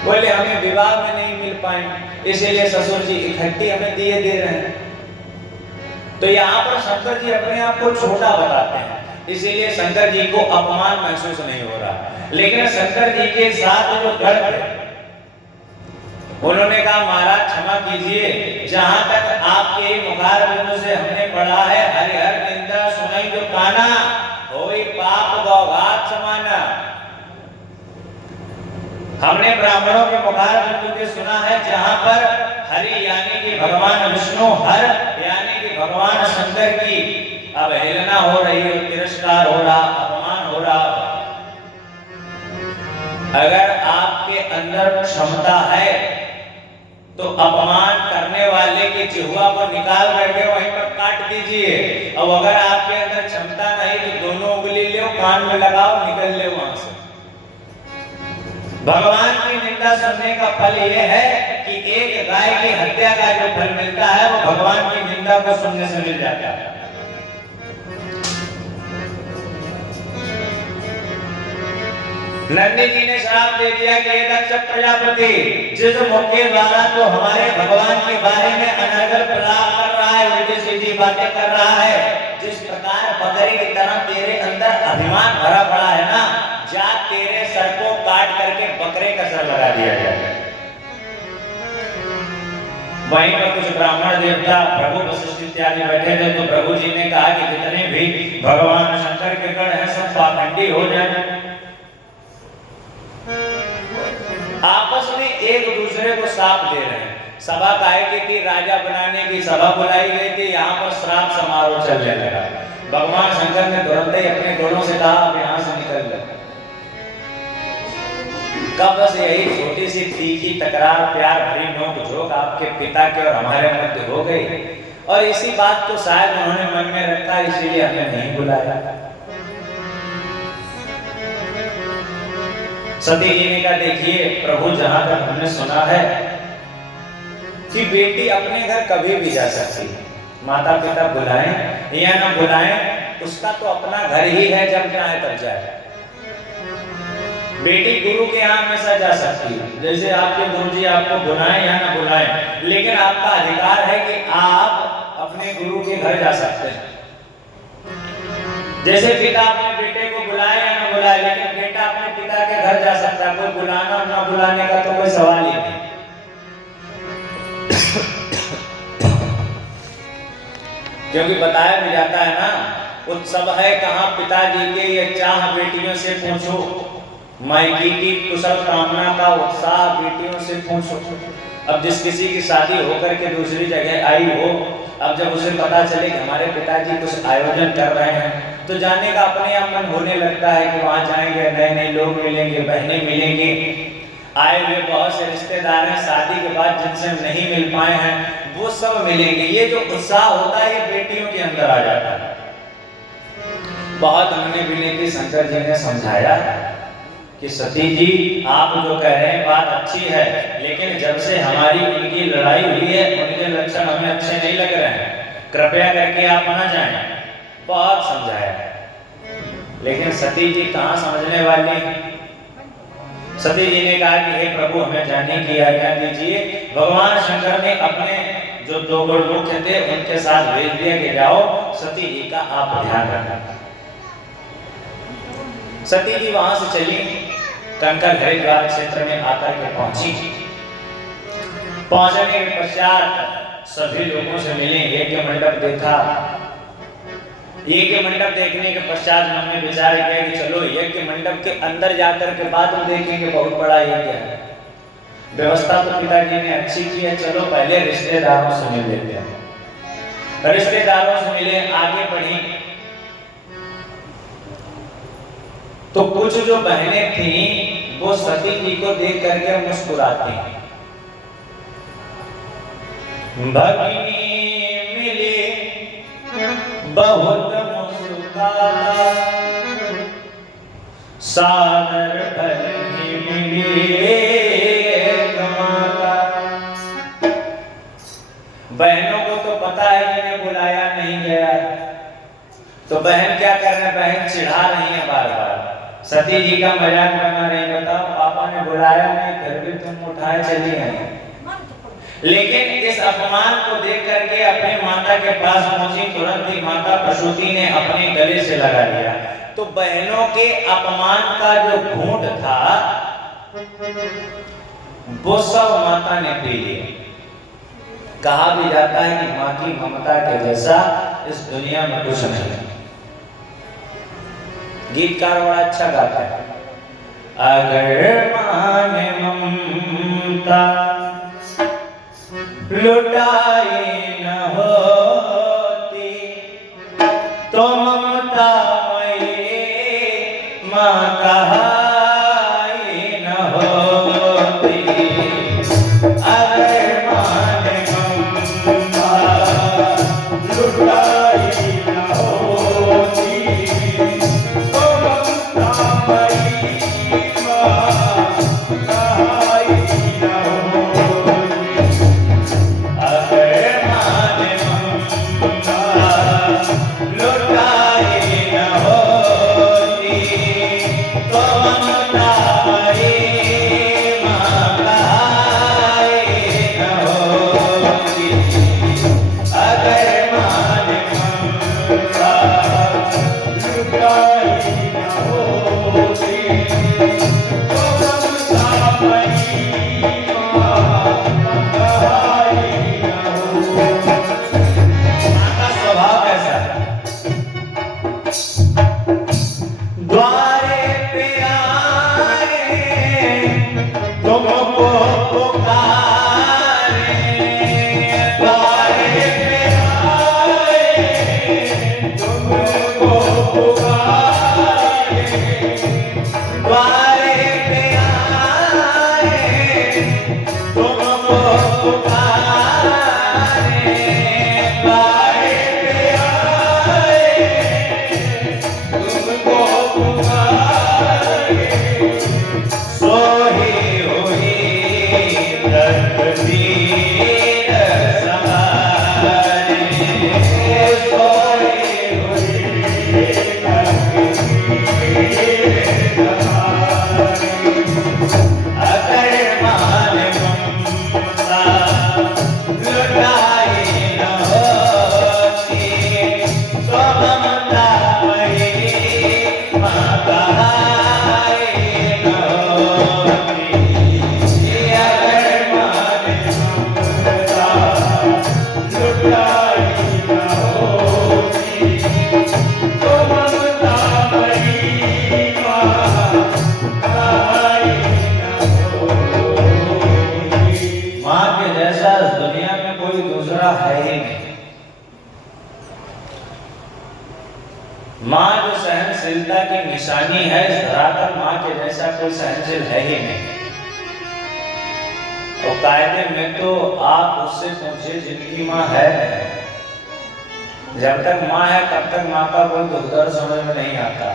बोले हमें विवाह में नहीं मिल पाए इसीलिए ससुर जी इकट्ठी हमें दिए दे रहे हैं। तो यहाँ पर शंकर जी अपने आप को छोटा बताते हैं, इसीलिए शंकर जी को अपमान महसूस नहीं हो रहा। लेकिन शंकर जी के साथ जो गढ़ थे उन्होंने कहा महाराज क्षमा कीजिए, जहां तक आपके मुखार बिंदु से हमने पढ़ा है, हरिहर निंदा सुनई जो काना होई पाप गौघात समाना। हमने ब्राह्मणों के मुखार बिंदु के सुना है जहां पर हरि यानी कि भगवान विष्णु, हर यानी कि भगवान शंकर की अवहेलना हो रही है, तिरस्कार हो रहा, अपमान हो रहा। अगर आपके अंदर क्षमता है तो अपमान करने वाले के जिह्वा को निकाल करके वहीं पर काट दीजिए। और अगर आपके अंदर क्षमता नहीं तो दोनों उंगली ले कान में लगाओ, निकल ले वहां से। भगवान की निंदा सुनने का फल यह है कि एक गाय की हत्या का जो फल मिलता है वो भगवान की निंदा को सुनने से मिल जाता है। नंदी जी ने श्राप दे दिया कि ये दक्ष प्रजापति जिस मुख के द्वारा तो हमारे भगवान के बारे में अनर्गल प्रलाप कर रहा है, उल्टी सीधी बातें कर रहा है, जिस प्रकार बकरी की तरह तेरे अंदर अभिमान भरा पड़ा है ना, जा तेरे सर को काट करके बकरे का सर लगा दिया जाए। वहीं पर कुछ ब्राह्मण देवता प्रभु वशिष्ठ इत्यादि बैठे थे, तो प्रभु जी ने कहा कि जितने भी भगवान शंकर के गण हैं सब पाखंडी हो जाए। आपस में एक दूसरे को श्राप दे रहे हैं। सभा काहे की थी, राजा बनाने की सभा बुलाई गई थी, यहाँ पर श्राप समारोह चलने लगा। भगवान शंकर ने तुरंत ही अपने घोड़ों से कहा आप यहाँ से निकल लो। कब बस यही छोटी सी तीखी टकरार प्यार भरी नोक झोंक आपके पिता के और हमारे मध्य हो गई और इसी बात को शायद उन्होंने मन में रखा इसीलिए हमें नहीं बुलाया। सती जी ने कहा देखिए प्रभु जहां तक हमने सुना है कि बेटी अपने घर कभी भी जा सकती है, माता पिता बुलाएं या ना बुलाएं उसका तो अपना घर ही है, जब चाहे तब जाए। बेटी गुरु के यहाँ हमेशा जा सकती है, जैसे आपके गुरुजी आपको बुलाएं या ना बुलाएं, लेकिन आपका अधिकार है कि आप अपने गुरु के घर जा सकते हैं। जैसे पिता अपने बेटे को बुलाए या ना बुलाए, लेकिन बेटा अपने पिता के घर जा सकता है, कोई बुलाना और ना बुलाने का तो कोई सवाल ही नहीं। क्योंकि बताया भी जाता है ना, उत्सव है कहाँ पिताजी के ये चाह बेटियों से पूछो, मायके की कुशल कामना का उत्साह बेटियों से पूछो। अब जिस किसी की शादी होकर के दूसरी जगह आई हो, अब जब उसे पता चले कि हमारे पिताजी कुछ आयोजन कर रहे हैं तो जाने का अपने आप मन होने लगता है कि वहां जाएंगे, नए नए लोग मिलेंगे, बहनें मिलेंगी, आए हुए बहुत से रिश्तेदार हैं शादी के बाद जिनसे हम नहीं मिल पाए हैं वो सब मिलेंगे। ये जो उत्साह होता है ये बेटियों के अंदर आ जाता है। बहुत हमने मिले कि शंकर जी ने समझाया कि सती जी आप जो कह रहे हैं बात अच्छी है, लेकिन जब से हमारी उनकी लड़ाई हुई है उनके लक्षण हमें अच्छे नहीं लग रहे हैं, कृपया करके आप ना जाएं। बहुत समझाया लेकिन सती जी कहाँ समझने वाली। सती जी ने कहा कि हे प्रभु हमें जाने की आज्ञा दीजिए। भगवान शंकर ने अपने जो दो मुख्य थे उनके साथ भेज दिया कि जाओ सती जी का आप ध्यान रखना। सती जी वहां से चली, कंकर हरिद्वार क्षेत्र में आकर के पहुंची। पहुंचने के पश्चात सभी लोगों से मिले, यज्ञ मंडप देखा। यज्ञ मंडप देखने के पश्चात हमने विचार किया कि चलो यज्ञ मंडप के अंदर जाकर के बाद हम देखेंगे, बहुत बड़ा यज्ञ है। व्यवस्था तो पिताजी ने अच्छी की है, चलो पहले रिश्तेदारों से मिल लेते हैं। रिश्तेदारों से मिले, आगे बढ़ी तो कुछ जो बहनें थीं वो सती जी को देख करके मुस्कुराती। भगिनी मिली बहुत मुस्कुराता, सादर भगिनी मिली कमाता। बहनों को तो पता है कि इन्हें बुलाया नहीं गया, तो बहन क्या कर रहे हैं, बहन चिढ़ा रही है बार बार, सती जी का मजाक बना रही, बताओ पापा ने बुलाया नहीं फिर भी तुम उठाए चली आई। लेकिन इस अपमान को देख करके अपने माता के पास पहुंची, तुरंत ही माता प्रसूति ने अपने गले से लगा लिया। तो बहनों के अपमान का जो घूंट था वो सब माता ने पी लिया। कहा भी जाता है कि माँ की ममता के जैसा इस दुनिया में कुछ नहीं। गीतकार बड़ा अच्छा गाता है, अगर माँ ने ममता लुटाई न होती तो ममता मई माँ कहाई न होती। अगर माँ ने ममता लुटाई न होती तो ममता मई माँ कहाई न होती। अगर माँ ने ममता लुटाई न होती तो ममता मई माँ कहाई न होती। अगर माँ ने ममता लुटाई न होती तो ममता मई माँ कहाई न होती। माँ का स्वभाव कैसा है, द्वारे पे सहनशीलता की निशानी है। इस धरातल माँ के जैसा कोई सहनशील है ही नहीं। और कायदे में तो आप उससे पूछिए जिनकी माँ है नहीं। जब तक माँ है तब तक माँ का कोई दुख दर्द समझ में नहीं आता,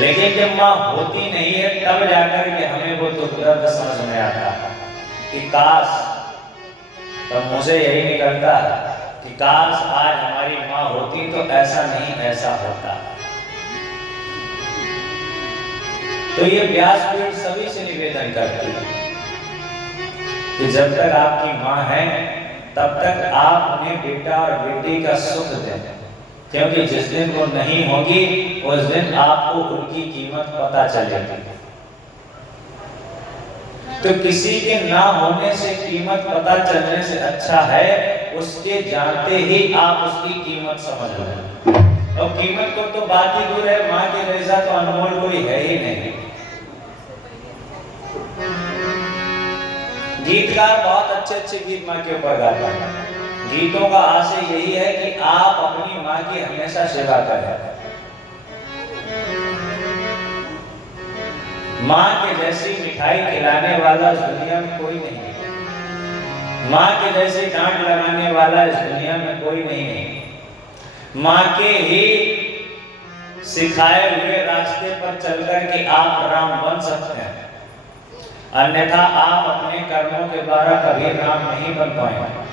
लेकिन जब माँ होती नहीं है तब जाकर के हमें वो दुख दर्द समझ में आता कि काश, तब मुझे यही निकलता कि काश आज हमारी माँ होती तो ऐसा नहीं ऐसा होता। तो ये व्यासपीठ सभी से निवेदन करती है कि जब तक आपकी माँ है तब तक आप उन्हें बेटा और बेटी का सुख दें, क्योंकि जिस दिन वो नहीं होगी उस दिन आपको उनकी कीमत पता चलेगी। तो किसी के ना होने से कीमत पता चलने से अच्छा है उसके जानते ही आप उसकी कीमत समझ लें। और कीमत को तो बात ही दूर है, माँ के जैसा तो अनमोल कोई है ही नहीं। गीतकार बहुत अच्छे अच्छे गीत माँ के ऊपर गाता है। गीतों का आशय यही है कि आप अपनी माँ की हमेशा सेवा करें। माँ के जैसी मिठाई खिलाने वाला इस दुनिया में कोई नहीं है। माँ के जैसे डांट लगाने वाला इस दुनिया में कोई नहीं है। माँ के ही सिखाए हुए रास्ते पर चलकर के आप राम बन सकते हैं, अन्यथा आप अपने कर्मों के द्वारा कभी राम नहीं बन पाएंगे।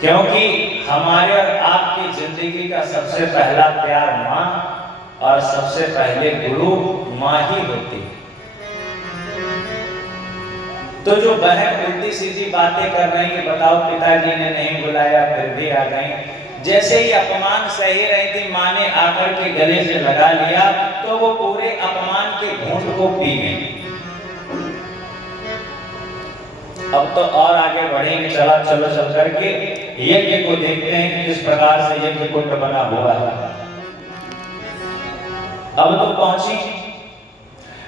क्योंकि हमारे और आपकी जिंदगी का सबसे पहला प्यार माँ और सबसे पहले गुरु माँ ही होती है। तो जो बहन उल्टी सीधी बातें कर रही है, बताओ पिताजी ने नहीं बुलाया फिर भी आ गई। जैसे ही अपमान सही रही थी, माँ ने आकर के गले से लगा लिया तो वो पूरे अपमान के घूंट को पी गई। अब तो और आगे बढ़ेंगे, चलो चल करके यज्ञ को देखते हैं कि किस प्रकार से यज्ञ कुंड बना हुआ है। अब तो पहुंची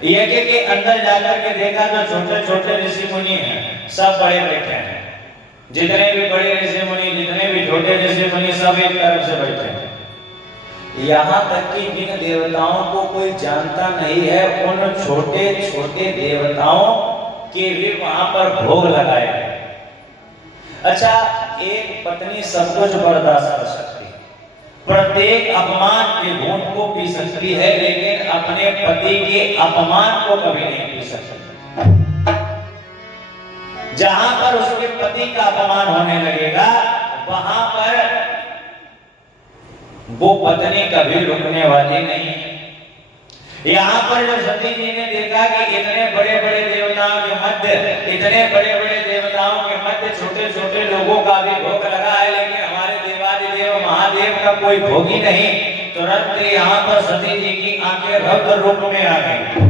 यज्ञ के अंदर जाकर के देखा तो छोटे छोटे ऋषि मुनि हैं, सब बड़े बैठे हैं। जितने भी बड़े ऋषि मुनि, जितने भी छोटे ऋषि मुनि, सब एक तरफ से बैठे हैं। यहाँ तक कि जिन देवताओं को कोई जानता नहीं है उन छोटे छोटे देवताओं के भी वहां पर भोग लगाए गए। अच्छा, एक पत्नी सब कुछ बर्दाश्त कर सकती है, प्रत्येक अपमान के घूंट को पी सकती है, लेकिन अपने पति के अपमान को कभी नहीं पी सकती। जहां पर उसके पति का अपमान होने लगेगा वहां पर वो पत्नी कभी रुकने वाली नहीं है। यहाँ पर जब सती जी ने देखा कि इतने बड़े बड़े देवताओं के मध्य, इतने बड़े बड़े देवताओं के मध्य छोटे छोटे लोगों का भी भोग लगा है, लेकिन हमारे देवादिदेव महादेव का कोई भोग ही नहीं, तुरंत यहाँ पर सती जी की आंखें रौद्र रूप में आ गई।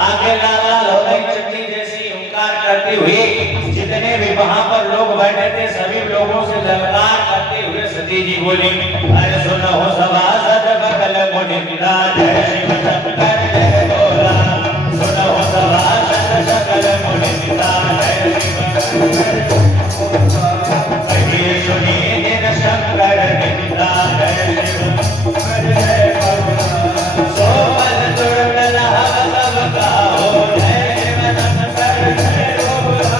आंखें लाल लाल हो गई, चटनी जैसी हुंकार करती हुई जितने भी वहां पर लोग बैठे थे सभी लोगों से ललकार करते हुए सती जी बोली, अरे सुनो सभासद बगल मुनिंदा, जय शिव शंकर जय भोला। सुनो सभासद बगल मुनिंदा, जय शिव शंकर सुनिए दिन शंकर निंदा, जय शिव जय भोला। सोमल दुर्गल सब गाओ, जय शिव शंकर जय भोला।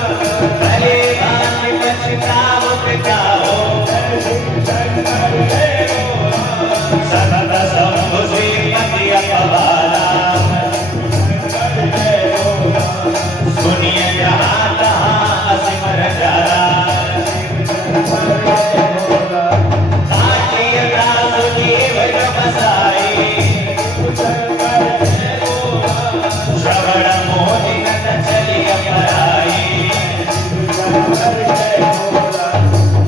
भले भांति पछताओ गाओ, जय शिव शंकर जय भोला। सनत शंभु श्रीपति अपवाला, जय भोला। सुनिए जहाँ तहाँ असीम नजारा, श्रवण मोहि नत चलिय पराई,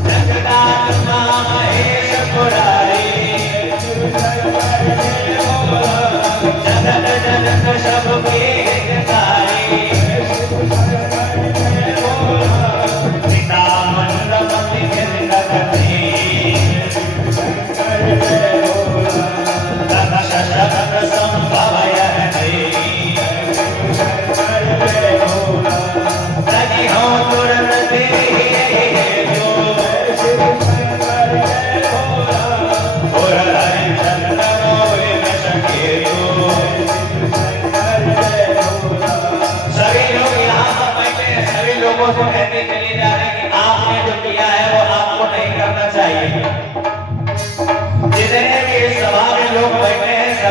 जगदान महेश पुरारी, जनक जनक सबके हितकारी, पिता मंदमति जगति, दक्ष शतक संभवय लगी हो तुरंत दे जो,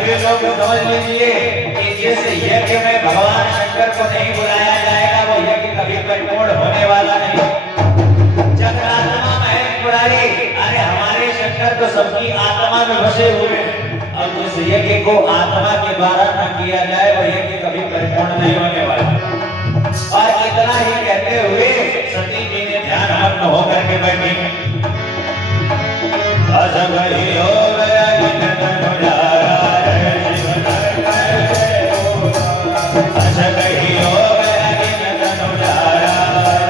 सभी लोग समझ लीजिए कि जिस यज्ञ में भगवान शंकर को नहीं बुलाया जाएगा वो यज्ञ कभी परिपूर्ण होने वाला नहीं। जगदात्मा महेश मुरारी, अरे हमारे शंकर तो सबकी आत्मा में बसे हुए हैं और जिस यज्ञ को आत्मा के द्वारा न किया जाए वो यज्ञ कभी परिपूर्ण नहीं होने वाला। और इतना ही कहते हुए सती जी ने ध्यान मग्न होकर के बैठी। असभई हो गया जिन तनुजारा रे शिव शंकर जय बोला। असभई हो गया जिन तनुजारा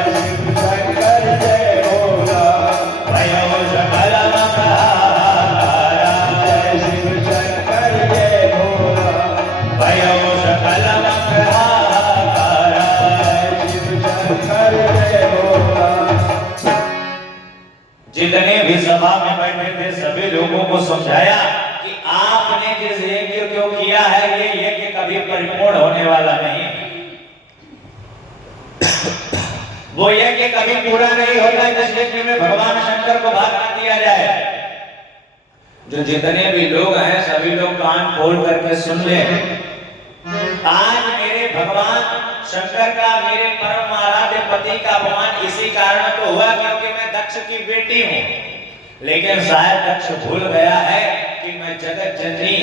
शिव शंकर जय बोला। भयो सकल मंगलहारा शिव शंकर जय बोला। भयो सकल मंगलहारा शिव शंकर जय बोला। जितने भी सभा में बैठे थे सभी लोगों को समझाया कि आपने जिस यज्ञ को किया है ये यज्ञ कभी परिपूर्ण होने वाला नहीं। वो यज्ञ कभी पूरा नहीं होता जिस यज्ञ में भगवान शंकर को भाग न दिया जाए। जो जितने भी लोग हैं सभी लोग कान खोल करके सुन ले। आज मेरे भगवान शंकर का मेरे परम आराध्य पति का अपमान इसी कारण तो हुआ क्योंकि मैं दक्ष की बेटी हूँ। लेकिन शायद दक्ष भूल गया है कि मैं जगत जननी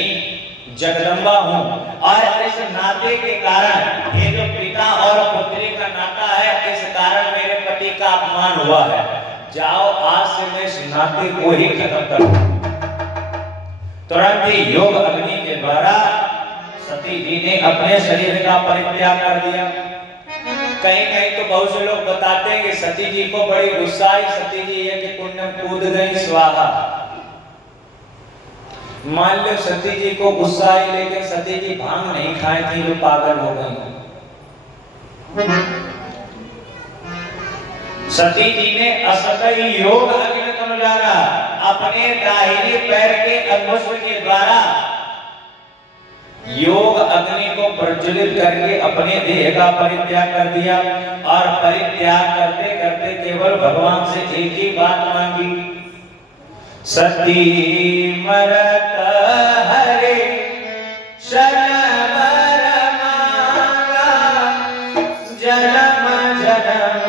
जगदम्बा हूँ और इस नाते के कारण ये जो पिता और पुत्री का नाता है इस कारण मेरे पति का अपमान हुआ है। जाओ आज से मैं इस नाते को ही खत्म करूँ। तुरंत ही योग अग्नि के द्वारा सती जी ने अपने शरीर का परित्याग कर दिया। कहीं कहीं तो बहुत से लोग बताते हैं कि सती जी को बड़ी गुस्सा आई, सती जी ये कि कुंड में कूद गई स्वाहा। मान लो सती जी को गुस्सा आई लेकिन सती जी भांग नहीं खाई थी जो पागल हो गई। सती जी ने असतई योग अग्नि तनुजारा अपने दाहिने पैर के अंगुष्ठ के द्वारा योग अग्नि को प्रज्वलित करके अपने देह का परित्याग कर दिया और परित्याग करते करते केवल भगवान से एक ही बात मांगी। सती मरत हरे शरण मांगा जन्म जन्म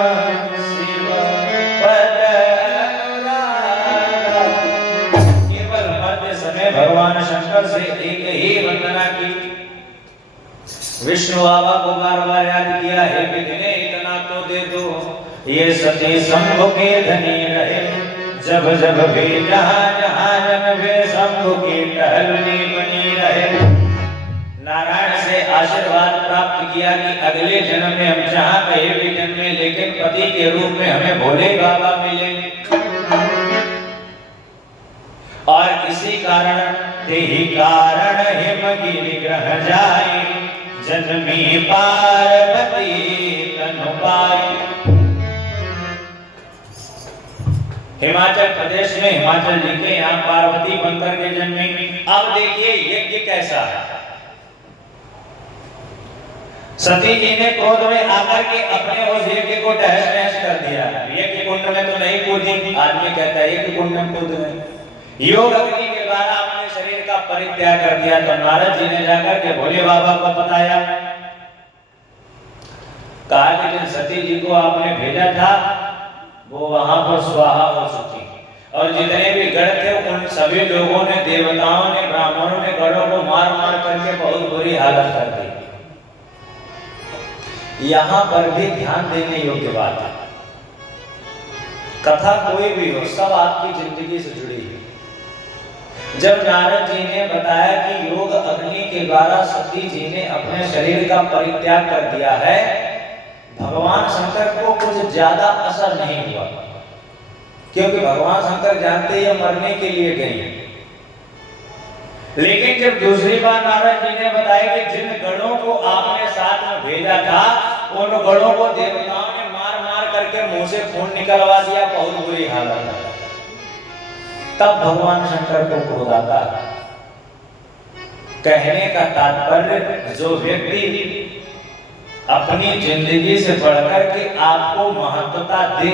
शिव पद अनुरागा। केवल मरते समय भगवान शंकर से एक ही वंदना की। विष्णु बाबा को बार बार याद किया है कि दिने इतना तो दे दो ये सती शंभु के धनी रहे। जब जब भी जहां जहां जन वे शंभु की टहलनी बनी रहे। नारायण से आशीर्वाद प्राप्त किया कि अगले जन्म में हम जहां कहीं भी जन्मे लेकिन पति के रूप में हमें भोले बाबा मिले। और इसी कारण ते ही कारण हिमगिरि ग्रह जाए जन्मी पार्वती तनु पाई। हिमाचल प्रदेश में हिमाचल जी के यहाँ पार्वती बनकर के जन्मी। अब देखिए यज्ञ कैसा है। सती जी ने क्रोध में आकर के अपने उस यज्ञ को तहस नहस कर दिया। यज्ञ कुंड में तो नहीं कूदी। आदमी कहता है यज्ञ कुंड में कूद गए। योग अग्नि के द्वारा अपने शरीर का परित्याग कर दिया। तो नारद जी ने जाकर के भोले बाबा को बताया। कहा कि जिन सती जी को आपने भेजा था वो वहां पर स्वाहा हो चुकी और जितने भी गढ़ थे उन सभी लोगों ने देवताओं ने ब्राह्मणों ने गढ़ों को मार मार करके बहुत बुरी हालत कर दी। यहाँ पर भी ध्यान देने योग्य बात है। कथा कोई भी हो सब आपकी जिंदगी से जुड़ी है। जब नारद जी ने बताया कि योग अग्नि के द्वारा सती जी ने अपने शरीर का परित्याग कर दिया है, भगवान शंकर को कुछ ज्यादा असर नहीं हुआ क्योंकि भगवान शंकर जानते हैं मरने के लिए गए। लेकिन जब दूसरी बार नारद जी ने बताया कि जिन गणों को आपने साथ में भेजा था उन गणों को देवताओं ने मार मार करके मुंह से खून निकलवा दिया, बहुत बुरी हालत है। तब भगवान शंकर को क्रोध आता है। कहने का तात्पर्य जो व्यक्ति अपनी जिंदगी से बढ़कर के आपको महत्वता दे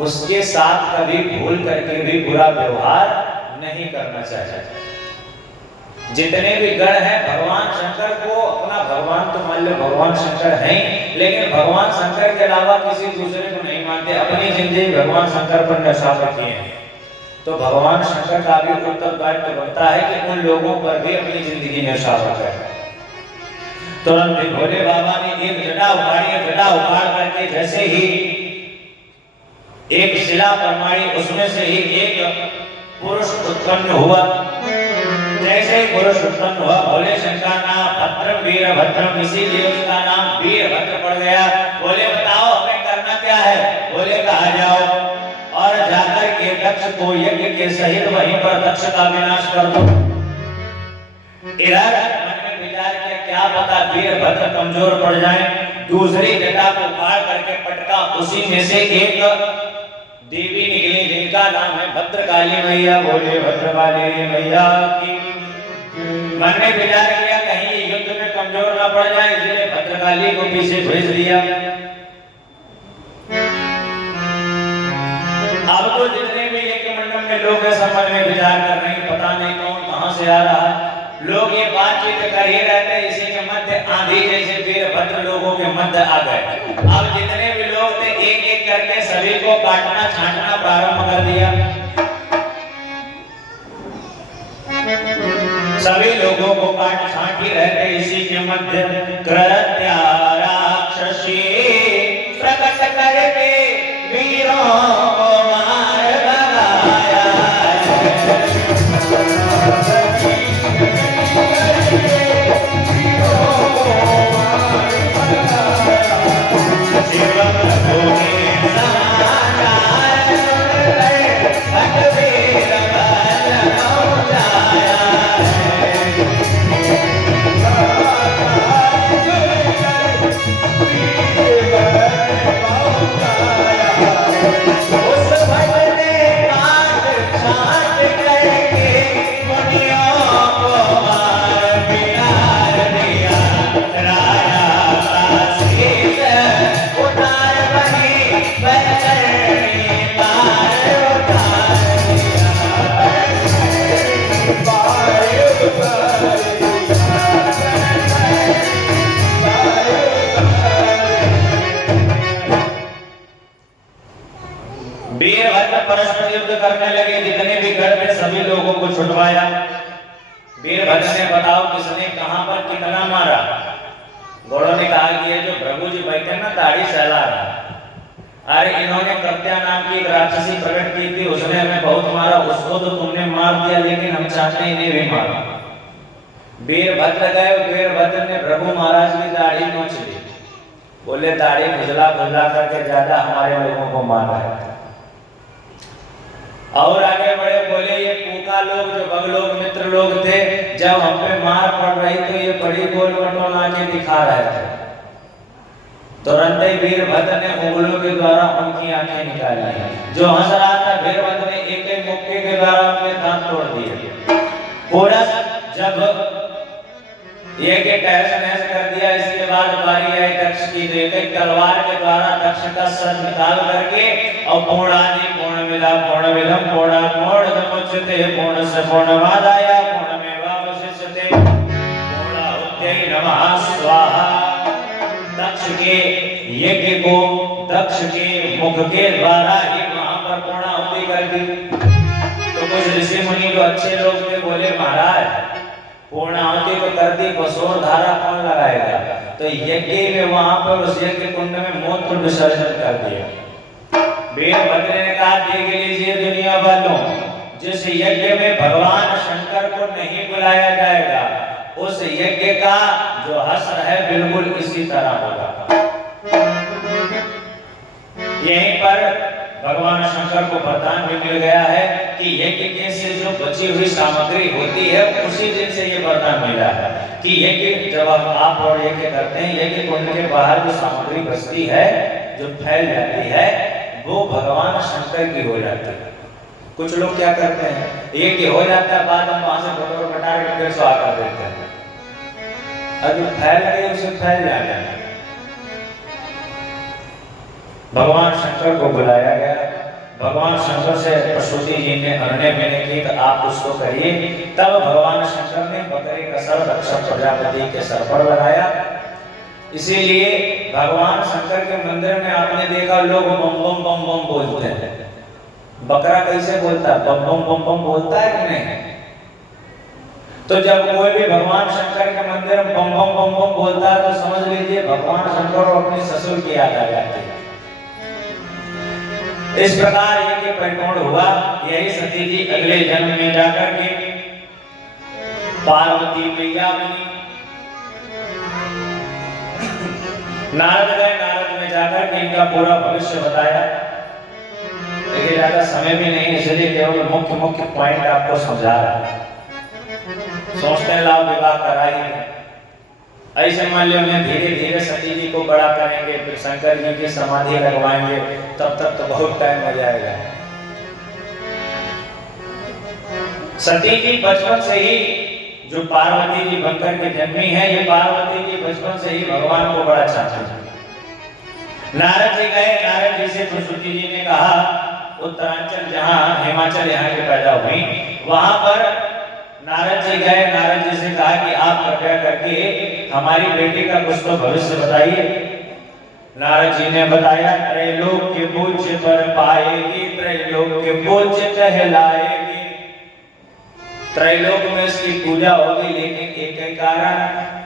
उसके साथ कभी भूल करके भी बुरा व्यवहार नहीं करना चाहिए। जितने भी गण हैं भगवान शंकर को अपना भगवान तो मान लो, भगवान शंकर हैं, लेकिन भगवान शंकर के अलावा किसी दूसरे को नहीं मानते। अपनी जिंदगी भगवान शंकर पर न्यौछावर किए हैं। तो भगवान शंकर का भी उत्तरदायित्व बनता है कि उन लोगों पर भी अपनी जिंदगी न्यौछावर करें। तुरंत भोले बाबा ने एक जटा उखाड़ी, जटा उखाड़ करके जैसे ही एक शिला परमाई, उसमें से ही एक पुरुष उत्पन्न हुआ। जैसे ही पुरुष उत्पन्न हुआ, भोले शंकर नाम भद्रम वीरभद्रम, इसीलिए उसका नाम वीरभद्र पड़ गया। बोले बताओ हमें करना क्या है? बोले कहा जाओ और जाकर के दक्ष को यज्ञ के सहित वहीं पर दक्ष का विनाश कर दो। इधर मन में विचार किया क्या पता वीरभद्र कमजोर पड़ जाए। दूसरी जटा को उखाड़ करके पटका, उसी में से एक देवी निकली जिनका नाम है भद्रकाली मैया। बोले भद्रकाली मैया की। मन में विचार किया कहीं युद्ध में कमजोर ना पड़ जाए, इसलिए भद्रकाली को पीछे भेज दिया। अब तो जितने भी यज्ञ मंडप में लोग हैं समझ में विचार कर रहे हैं, पता नहीं कौन कहां से आ रहा है। लोग ये बातचीत कर ही रहते, इसी के मध्य आंधी जैसे वीरभद्र लोगों के मध्य आ गए। अब जितने भी लोग थे एक एक करके सभी को काटना छांटना प्रारंभ कर दिया। सभी लोगों को काट छांट ही रहते, इसी के मध्य कृत्या राक्षसी प्रकट करके वीरों को मार भगाया। वीरभद्र परस्पर युद्ध करने लगे, जितने भी गढ़ में सभी लोगों को छुटवाया। वीरभद्र ने बताओ किसने कहां पर कितना मारा। घोड़ों ने कहा कि ये जो प्रभु जी बैठे ना दाढ़ी सहला रहा, अरे इन्होंने कृत्या नाम की एक राक्षसी प्रकट की थी, उसने हमें बहुत मारा, उसको तो तुमने मार दिया, लेकिन हम चाहते हैं इन्हें भी मारो। वीरभद्र गए, वीरभद्र ने प्रभु महाराज की दाढ़ी नोच ली। बोले दाढ़ी खुजला खुजला करके ज्यादा हमारे लोगों को मार रहे हैं। और आगे बढ़े, बोले ये पूका लोग जो बगलोग मित्र लोग थे, जब हम पे मार पड़ रही तो ये बड़ी गोल बटोल आंखें दिखा रहे थे। तुरंत ही वीरभद्र ने उंगलियों के द्वारा उनकी आंखें निकाली। जो हंस रहा था वीरभद्र ने एक एक मुक्के के द्वारा उनके दांत तोड़ दिए। पूरा जब एक एक तहस कर दिया, इसके बाद बारी आई दक्ष की। एक तलवार के द्वारा दक्ष का सर निकाल करके और पूर्णादि पूर्ण मिला पूर्ण विधम पूर्ण पूर्ण मुच्यते पूर्ण से पूर्णमादाय पूर्णमेवावशिष्यते पूर्णाहुत्यै नमः स्वाहा। दक्ष के यज्ञ को दक्ष के मुख के द्वारा ही वहां पर पूर्णाहुति कर दी। तो कुछ ऋषि मुनि जो अच्छे लोग थे बोले महाराज पूर्णाहुति तो कर दी, बसोर धारा कौन लगाएगा? तो यज्ञ में वहां पर उस यज्ञ कुंड में मूत्र विसर्जन कर दिया। वीरभद्र ने कहा देख लीजिए दुनिया वालों, जिस यज्ञ में भगवान शंकर को नहीं बुलाया जाएगा उस यज्ञ का जो हश्र है बिल्कुल इसी तरह होगा। यहीं पर भगवान शंकर को वरदान भी मिल गया है कि यज्ञ के से जो बची हुई सामग्री होती है उसी दिन से ये वरदान मिला है कि यज्ञ जब आप और यज्ञ करते हैं, यज्ञ कुंड के बाहर जो सामग्री बचती है जो फैल जाती है वो भगवान शंकर की हो जाती है। कुछ लोग क्या करते हैं, यज्ञ हो जाता है बाद हम वहां से बटोर बटार के फिर स्वाहा कर देते हैं, और जो फैल गई उसे फैल जाना है। भगवान शंकर को बुलाया गया, भगवान शंकर से प्रसूति जी ने अरण्य में की तो आप उसको करिए। तब भगवान शंकर ने बकरे का सर दक्ष प्रजापति के सर पर लगाया। इसीलिए भगवान शंकर के मंदिर में आपने देखा लोग बम बम बम बम बोलते हैं। बकरा कैसे बोलता है? बम बम बम बम बोलता है कि नहीं? तो जब कोई भी भगवान शंकर के मंदिर में बम बम बम बम बोलता है तो समझ लीजिए भगवान शंकर और अपने ससुर की याद आ जाती है। इस प्रकार ये परिपूर्ण हुआ। यही सती जी अगले जन्म में जाकर के पार्वती मैया बनी। नारद गए, नारद में जाकर के इनका पूरा भविष्य बताया, लेकिन ज्यादा समय भी नहीं, इसलिए केवल मुख्य मुख्य पॉइंट आपको समझा रहा है। सोचते हैं लाभ विवाह कराएंगे, ऐसे मान लो में धीरे धीरे सती जी को बड़ा करेंगे, फिर शंकर जी की समाधि लगवाएंगे, तब तक तो बहुत टाइम हो जाएगा। सती जी बचपन से ही जो पार्वती जी बनकर के जन्मी है, ये पार्वती जी बचपन से ही भगवान को बड़ा चाहती है। नारद जी गए, नारद जी से प्रसूति जी ने कहा उत्तरांचल जहाँ हिमाचल यहाँ के पैदा हुई, वहां पर नारद जी गए, नारद जी से कहा कि आप कृपया करके हमारी बेटी का कुछ तो भविष्य बताइए। नारद जी ने बताया त्रैलोक के पूज्य पर पाएगी, त्रैलोक के पूज्य कहलाएगी। त्रैलोक में इसकी पूजा होगी, लेकिन एक ही कारण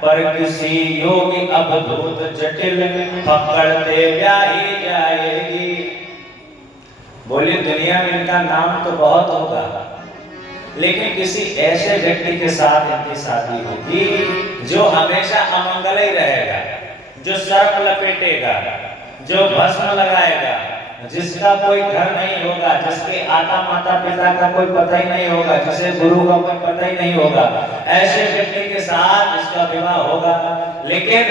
पर किसी योगी अवधूत जटिल पकड़ते ब्याही जाएगी। बोले दुनिया में इनका नाम तो बहुत होगा, लेकिन किसी ऐसे व्यक्ति के साथ इनकी शादी होगी जो हमेशा अमंगल ही रहेगा, जो सर्प लपेटेगा, जो भस्म लगाएगा, जिसका कोई घर नहीं होगा, जिसके आता माता पिता का कोई पता ही नहीं होगा, जिसे गुरु का कोई पता ही नहीं होगा, ऐसे व्यक्ति के साथ इसका विवाह होगा। लेकिन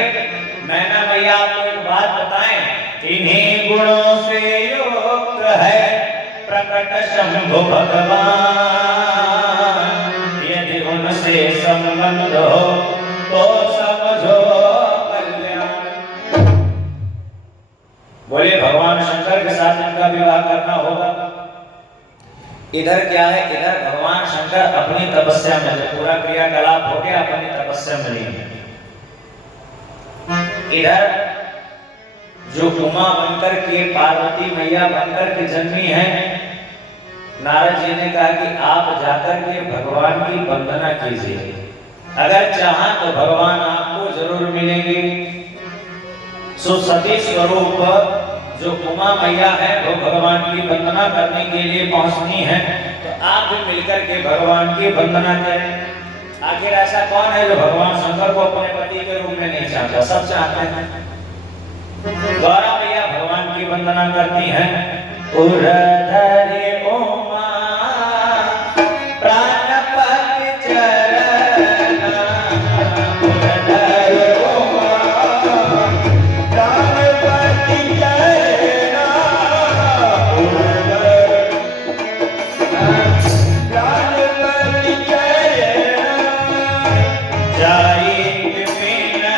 मैना भैया आपको एक बात बताएं, इन्हीं गुणों से युक्त है प्रकट शंभु भगवान, यदि उनसे संबंध हो तो समझो कल्याण। बोले भगवान शंकर के साथ इनका विवाह करना होगा। इधर क्या है, इधर भगवान शंकर अपनी तपस्या में, जब पूरा क्रियाकलाप हो गया अपनी तपस्या में नहीं। इधर जो उमा बनकर के पार्वती मैया बनकर के जन्मी है, नारद जी ने कहा कि आप जाकर के भगवान की वंदना कीजिए, अगर चाहा तो भगवान आपको जरूर मिलेंगे। सो सती स्वरूप जो उमा मैया है वो भगवान की वंदना करने के लिए पहुंचनी है, तो आप भी मिलकर के भगवान की वंदना करें। आखिर ऐसा कौन है जो भगवान शंकर को अपने पति के रूप में नहीं चाहता? सब चाहते हैं। गौरा मैया भगवान की वंदना करती हैं, उरधरे उमा प्राणपति चरणा, उरधरे उमा प्राणपति चरणा, उरधरे प्राणपति चरणा, जाई विपिनला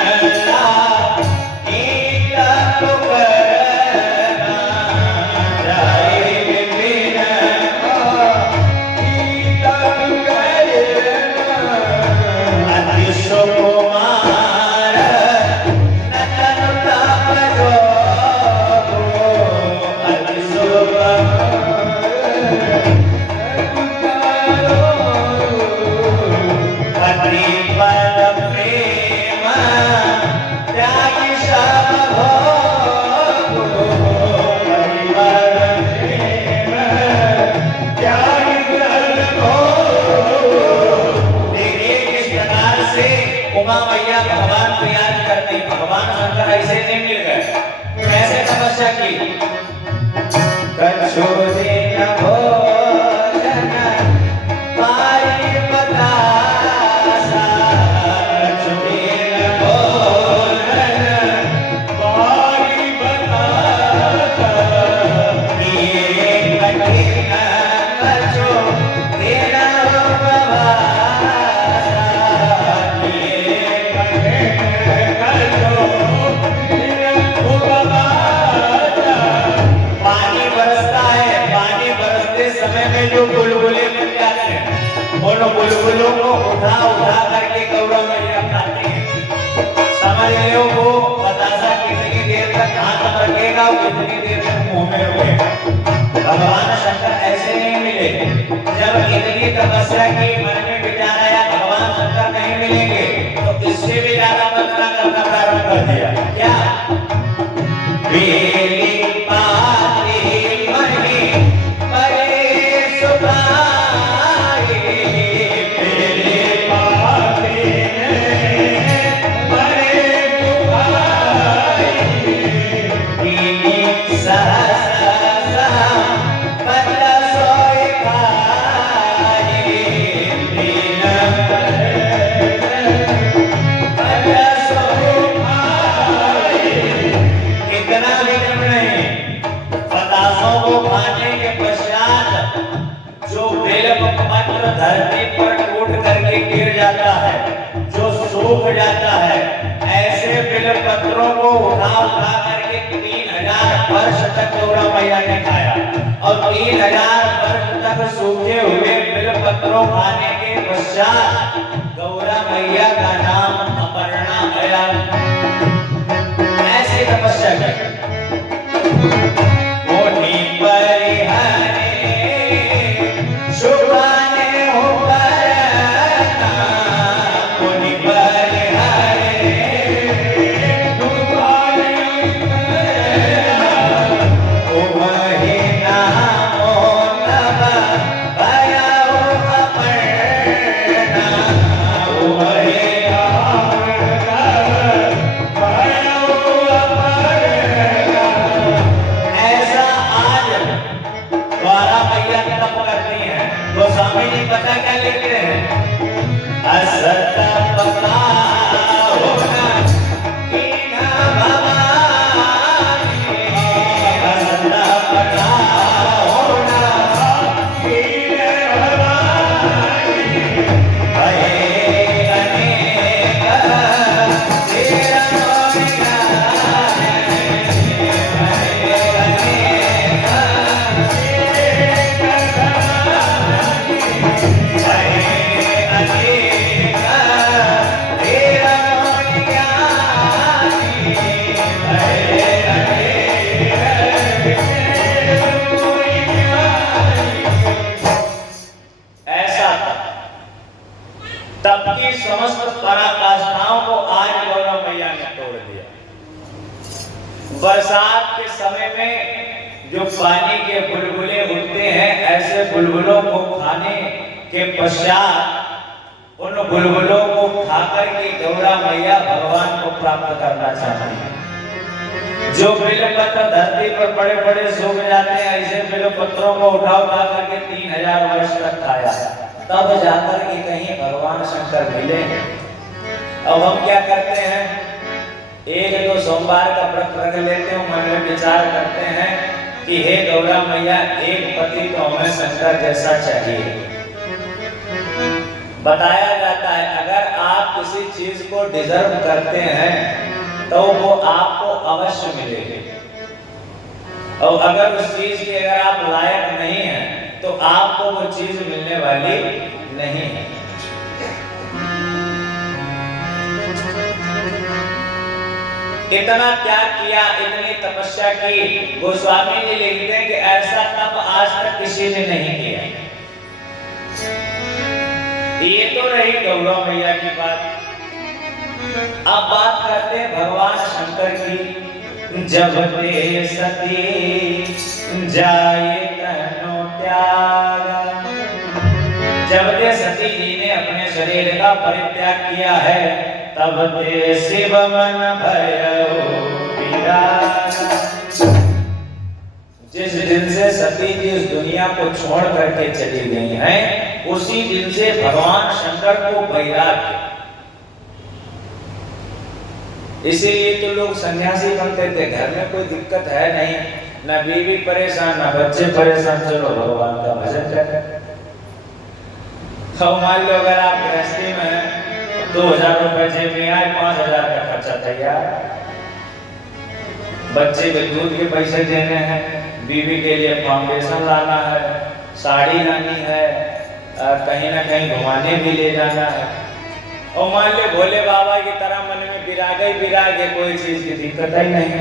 भगवान शंकर ऐसे नहीं मिल गए, कैसे तपस्या की? कछो दिन भोजन पाई बतासा, कछो दिन भोजन पाई बतासा, ये कठिन कछो दिन प्रभासा, ये कठिन पानी बरसता है, पानी जब इतनी तपस्या की मन में विचार आया भगवान शंकर नहीं मिलेंगे तो इससे भी ज्यादा बंदना करना प्रारंभ कर दिया। क्या? बेली पाती मही बड़े सुभाए, बेली पाती बड़े सुभाए, दीनी सहसा बंदा सोए खाए, दीन बंदा सोए खाए। इतना भी नहीं, बतासों को खाने के पश्चात जो बेलपत्र धरती पर टूट करके गिर जाता है, जो सूख जाता है, ऐसे बेलपत्रों को उठा उठा करके 3000 वर्ष तक गौरा मैया ने खाया। और 3000 वर्ष तक सूखे हुए बेलपत्रों खाने के पश्चात गौरा मैया का नाम अपर्णा गया। ऐसे तपस्या की मोटी परिहरे शुभाने हो करना, मोटी परिहरे शुभाने हो करना, ओ वही नामो तब भया हो अपर्णा, ओ वही नाम तब भया हो अपर्णा। ऐसा आज द्वारा मैया तप करती हैं। गोस्वामी जी पता क्या लिखते हैं? असत पता होना कीना भवानी, असत पता होना कीना भवानी, भये अनेक तेरा मोहियाने, भये अनेक तब की समस्त पराकाष्ठाओं को आज गौरा मैया ने तोड़ दिया। बरसात के समय में जो पानी के बुलबुले उठते हैं, ऐसे बुलबुलों को खाने के पश्चात उन बुलबुलों को खाकर के गौरा मैया भगवान को प्राप्त करना चाहती है। जो बेलपत्र धरती पर बड़े बड़े सूख जाते हैं, ऐसे बेलपत्रों को उठा उठा करके 3000 वर्ष तक खाया, तब जाकर के कहीं भगवान शंकर मिले। अब हम क्या करते हैं? एक दो सोमवार का व्रत रख लेते हैं, मन में विचार करते हैं कि हे गौरा मैया, एक पति तो हमें शंकर जैसा चाहिए। बताया जाता है अगर आप किसी चीज को डिजर्व करते हैं तो वो आपको अवश्य मिलेगी, और अगर उस चीज के अगर आप लायक नहीं हैं तो आपको वो चीज मिलने वाली नहीं है। इतना त्याग किया, इतनी तपस्या की। गोस्वामी जी लिखते हैं कि ऐसा तप आज तक किसी ने नहीं किया। ये तो रही गौरा मैया की बात। अब बात करते हैं भगवान शंकर की। जब ते सती जाए तनो त्याग, जब ते सती जी ने अपने शरीर का परित्याग किया है, तब ते शिव मन भयो विराग। जिस दिन से सती जी इस दुनिया को छोड़ करके चली गई हैं, उसी दिन से भगवान शंकर को वैराग्य। इसीलिए तो लोग सन्यासी बनते थे। घर में कोई दिक्कत है नहीं, ना बीवी परेशान, ना बच्चे परेशान, चलो भगवान का भजन करें। मान लो अगर आप गृहस्थी में हैं, 2000 रुपए जेब में आए, 5000 का खर्चा तैयार, बच्चे के दूध के पैसे देने हैं, बीवी के लिए फाउंडेशन लाना है, साड़ी लानी है, कहीं ना कहीं घुमाने भी ले जाना है। और मान ले भोले बाबा की तरह मन में विराग ही विराग है, कोई चीज की दिक्कत ही नहीं।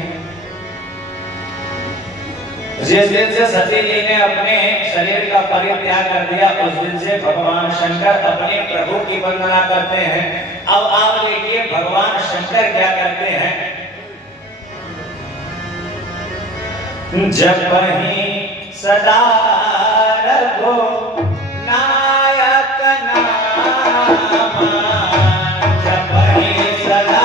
जिस दिन से सती जी ने अपने शरीर का परित्याग कर दिया उस दिन से भगवान शंकर अपने प्रभु की वंदना करते हैं। अब आप देखिए भगवान शंकर क्या करते हैं। जब वही सदा रघु नायक नाम, जब वही सदा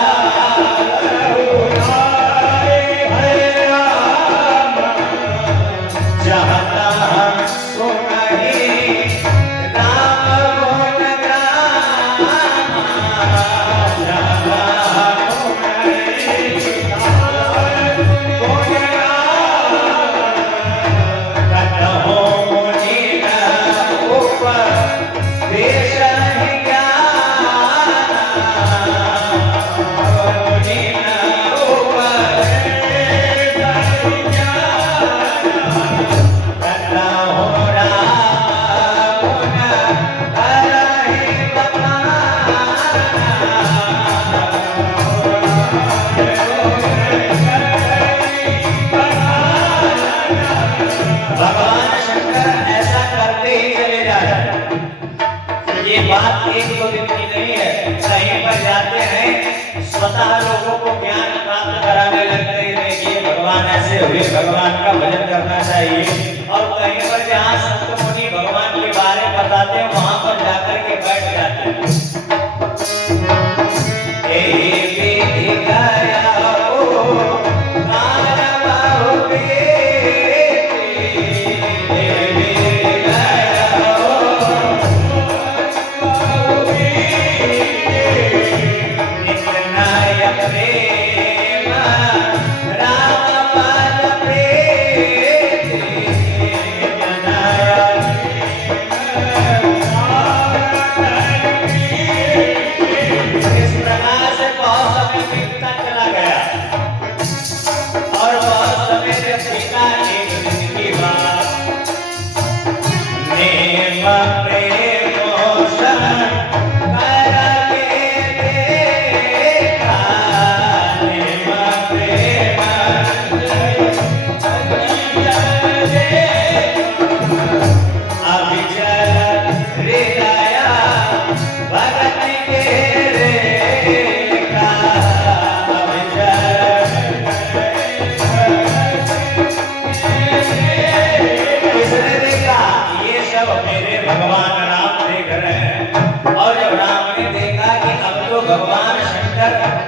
बात एक दो दिन की नहीं है। कहीं पर जाते हैं स्वतः लोगों को ज्ञान प्राप्त कराने लगते हैं। देखिए भगवान ऐसे हुए, भगवान का भजन करना चाहिए। और कहीं पर जहाँ संत मुनि भगवान के बारे में बताते हैं वहां पर जाकर के बैठ जाते हैं।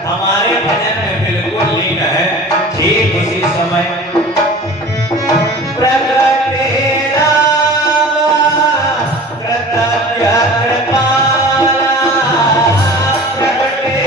हमारे भजन में बिल्कुल लीन है। ठीक उसी समय प्रगटे कृतज्ञ कृपाला, प्रगटे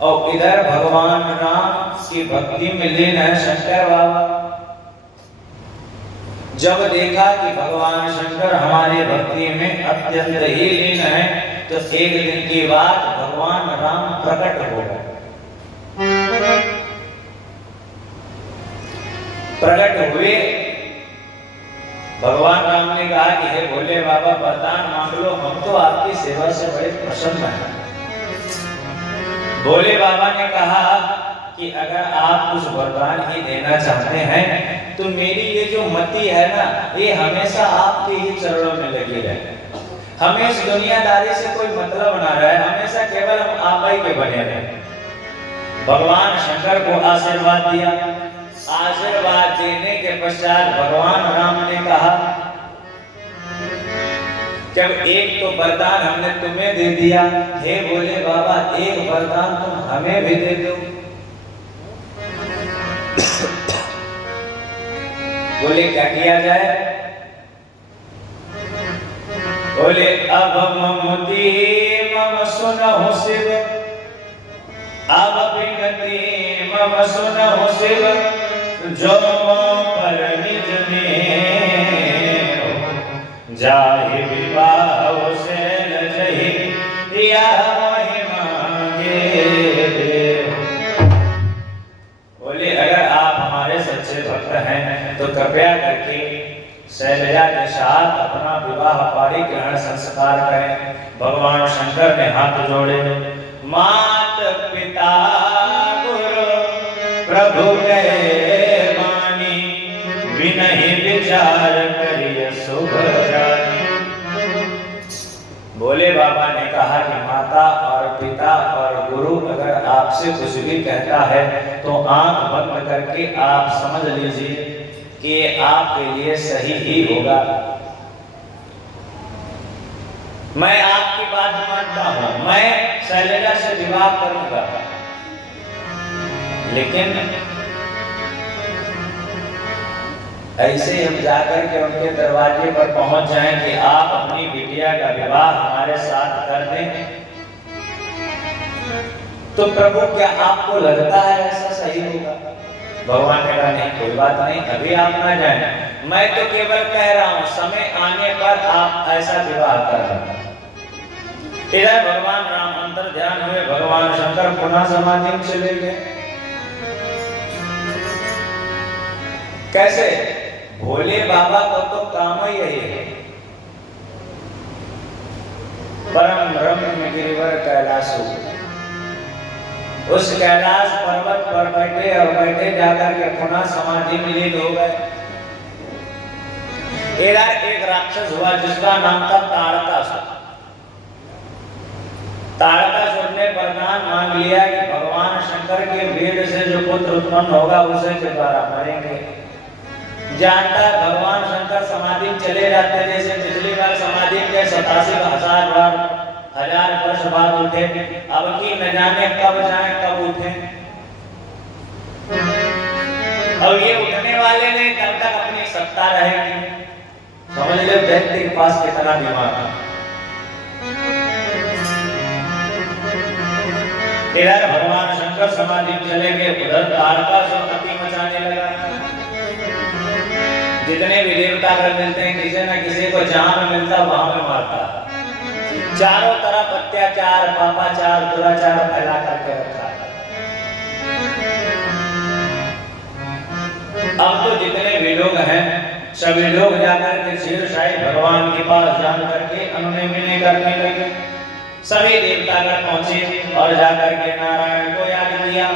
और इधर भगवान राम की भक्ति में लीन है शंकर बाबा। जब देखा कि भगवान शंकर हमारी भक्ति में अत्यंत ही लीन है तो एक दिन की बात भगवान राम प्रकट हो गए। प्रकट हुए, भगवान राम ने कहा कि हे भोले बाबा वरदान मांग लो, हम तो आपकी सेवा से बड़े प्रसन्न हैं। भोले बाबा ने कहा कि अगर आप कुछ वरदान ही देना चाहते हैं तो मेरी ये जो मति है ना ये हमेशा आपके ही चरणों में लगी रहे। हमें इस दुनियादारी से कोई मतलब ना रहे, हमेशा केवल हम आप ही के बने रहे। भगवान शंकर को आशीर्वाद दिया। आशीर्वाद देने के पश्चात भगवान राम ने कहा जब एक तो वरदान हमने तुम्हें दे दिया, हे बोले बाबा एक वरदान तुम हमें भी दे दो। बोले क्या किया जाए? बोले अब ममती मम सुनहु शिव, अब विनती मम सुनहु शिव, जो पर निज में जाहि विवाह से न जहि, दिया वही मांगे देव। बोले अगर आप हमारे सच्चे भक्त हैं तो कृपया करके शैलजा के साथ अपना विवाह पाणी ग्रहण संस्कार करें। भगवान शंकर ने हाथ जोड़े, मात पिता गुरु प्रभु कहे मानी, बिनहि विचार करिय शुभ जानी। बोले बाबा ने कहा कि माता और पिता और गुरु अगर आपसे कुछ भी कहता है तो आंख बंद करके आप समझ लीजिए कि आपके लिए सही ही होगा। मैं आपकी बात मानता हूं, मैं शैलजा से विवाह करूंगा, लेकिन ऐसे हम जाकर के उनके दरवाजे पर पहुंच जाएं कि आप अपनी बिटिया का विवाह हमारे साथ कर दें, तो प्रभु क्या आपको लगता है ऐसा सही होगा? भगवान ने कहा नहीं, कोई बात नहीं, अभी आप ना जाएं, मैं तो केवल कह रहा हूं समय आने पर आप ऐसा विवाह करना। इधर भगवान राम अंतर ध्यान हुए, भगवान शंकर पुनः समाधि में चले गए। कैसे? भोले बाबा को तो काम ही यही है, परम रम्य गिरिवर कैलाशु। उस कैलाश पर्वत पर बैठे और बैठे जाकर के पुनः समाधि में लीन हो गए। एक राक्षस हुआ जिसका नाम था ताड़कासुर। ताड़कासुर ने वरदान मांग लिया कि भगवान शंकर के वेद से जो पुत्र उत्पन्न होगा उसे के द्वारा मरेंगे। जानता भगवान शंकर समाधि में चले जाते, जैसे पिछली बार समाधि में 87,000 बार 1000 वर्ष बाद उठे, अब की न जाने कब जाए कब उठे। अब ये उठने वाले नहीं, तब तक अपनी सत्ता रहेगी। समझ लो व्यक्ति के पास कितना दिमाग है। इधर भगवान शंकर समाधि में चले गए, उधर ताड़कासुर अति मचाने लगा। जितने भी देवता अगर मिलते हैं किसी न किसी को जहां पे मिलता वहां पे मारता। चारों तरफ अत्याचार पापाचार दुराचार फैला करके रखा। अब तो जितने भी लोग हैं सभी लोग जाकर के शेरशाही भगवान के पास जान करके अन्य मिलने करने लगे। सभी देवता अगर पहुंचे और जाकर के नारायण को याद किया।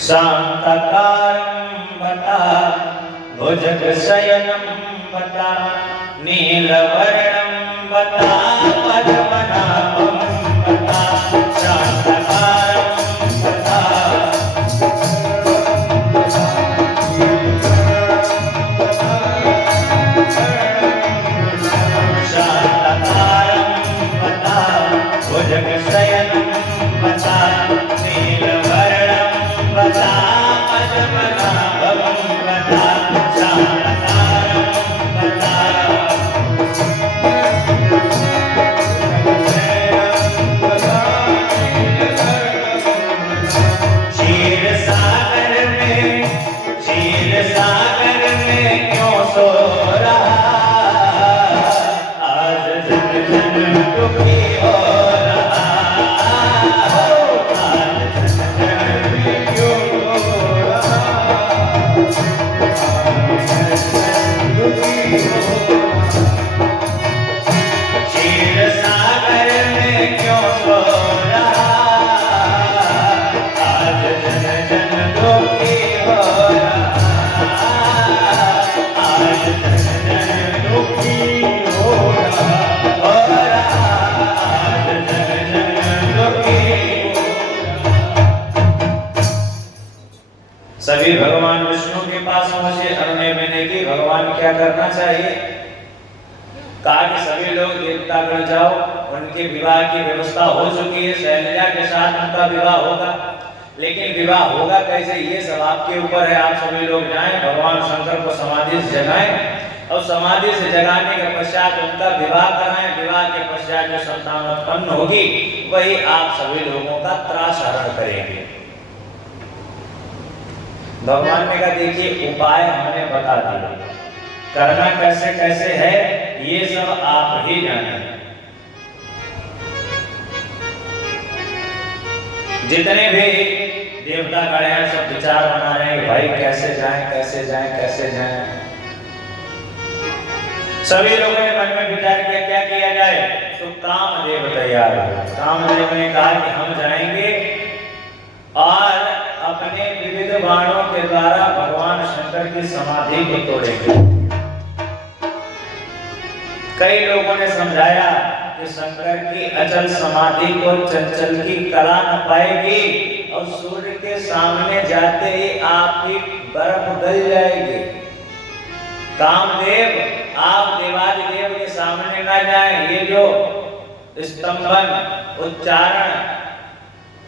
शांतकारं बता भुजग शयनं बता, नीलवर्णं बता, पद्मनाभं बता, शांतकारं बता। शांतकारं बता भुजग शयनं बता, नीलवर्णं बता, पद्मनाभं बता। सभी भगवान विष्णु के पास पहुंचे। अरुण मैंने की भगवान क्या करना चाहिए? कहा कि सभी लोग देवतागण जाओ, उनके विवाह की व्यवस्था हो चुकी है, शैलजा के साथ उनका विवाह होगा। लेकिन विवाह होगा कैसे, ये सब आपके ऊपर है। आप सभी लोग जाएं, भगवान शंकर को समाधि से जगाएं और समाधि से जगाने के पश्चात उनका विवाह कराएं। विवाह के पश्चात जो संतान उत्पन्न होगी वही आप सभी लोगों का त्रास हरण करेंगे। भगवान ने कहा देखिए उपाय हमने बता दिया, करना कैसे कैसे है ये सब आप ही जाने। जितने भी देवता खड़े हैं सब विचार बना रहे हैं भाई कैसे जाएं कैसे जाएं कैसे जाएं। सभी लोगों ने मन में विचार किया क्या किया जाए, तो कामदेव तैयार हुए। कामदेव ने कहा कि हम जाएंगे और अपने विविध बाणों के द्वारा भगवान शंकर की समाधि को तोड़ेंगे। कई लोगों ने समझाया कि शंकर की अचल समाधि को चंचल की कला न पाएगी और सूर्य के सामने जाते ही आपकी बर्फ गल जाएगी। कामदेव आप देवादिदेव के सामने न जाएं। ये जो स्तंभन, उच्चारण,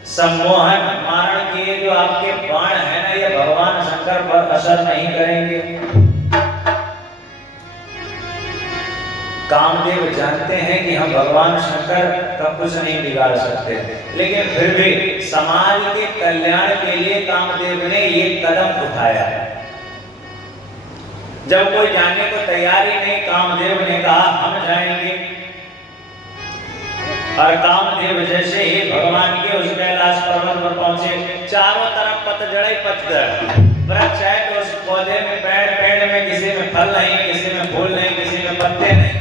सम्मोहन, मारण किए जो आपके बाण है ना, ये भगवान शंकर पर असर नहीं करेंगे। कामदेव जानते हैं कि हम भगवान शंकर का कुछ नहीं बिगाड़ सकते, लेकिन फिर भी समाज के कल्याण के लिए कामदेव ने ये कदम उठाया। जब कोई जाने को तैयार ही नहीं, कामदेव ने कहा हम जाएंगे। और कामदेव जैसे ही भगवान के उस कैलाश पर्वत पर पहुंचे, चारों तरफ पतझड़ ही पतझड़, वृक्ष है तो उस पौधे में पेड़ में किसी में फल नहीं, किसी में फूल नहीं, किसी में पत्ते नहीं।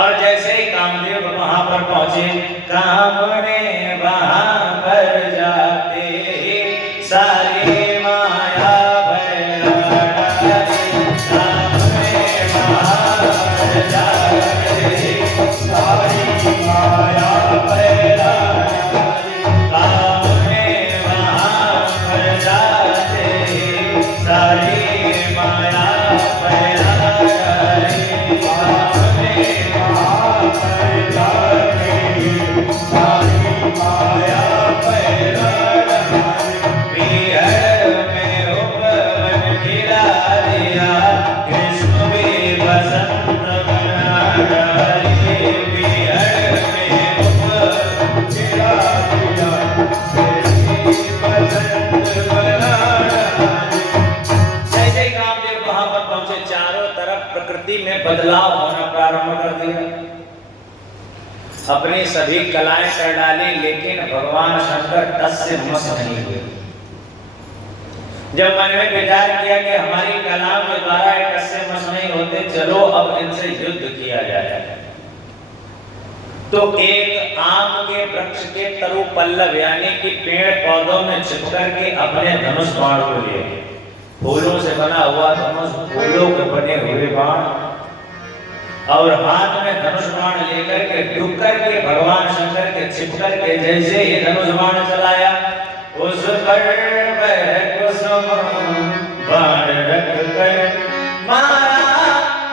और जैसे ही कामदेव वहां पर पहुंचे, कामने वहां पर जाते सारे माया बदलाव होना प्रारंभ कर दिया। अपनी सभी कलाएं कर डाली, लेकिन भगवान शंकर टस से मस नहीं हुए। जब मन में विचार किया कि हमारी कलाओं के द्वारा टस से मस नहीं होते, चलो अब इनसे युद्ध किया जाए, तो एक आम के वृक्ष के तरु पल्लव यानी कि पेड़ पौधों में छिपकर के अपने धनुष बाण को लिए, फूलों से बना हुआ धनुष, फूलों के बने हुए बाण, और हाथ में धनुष बाण लेकर के डूब करके भगवान शंकर के छिपकर के जैसे ही धनुष बाण चलाया, उस पर कुसुम बाण रख कर मारा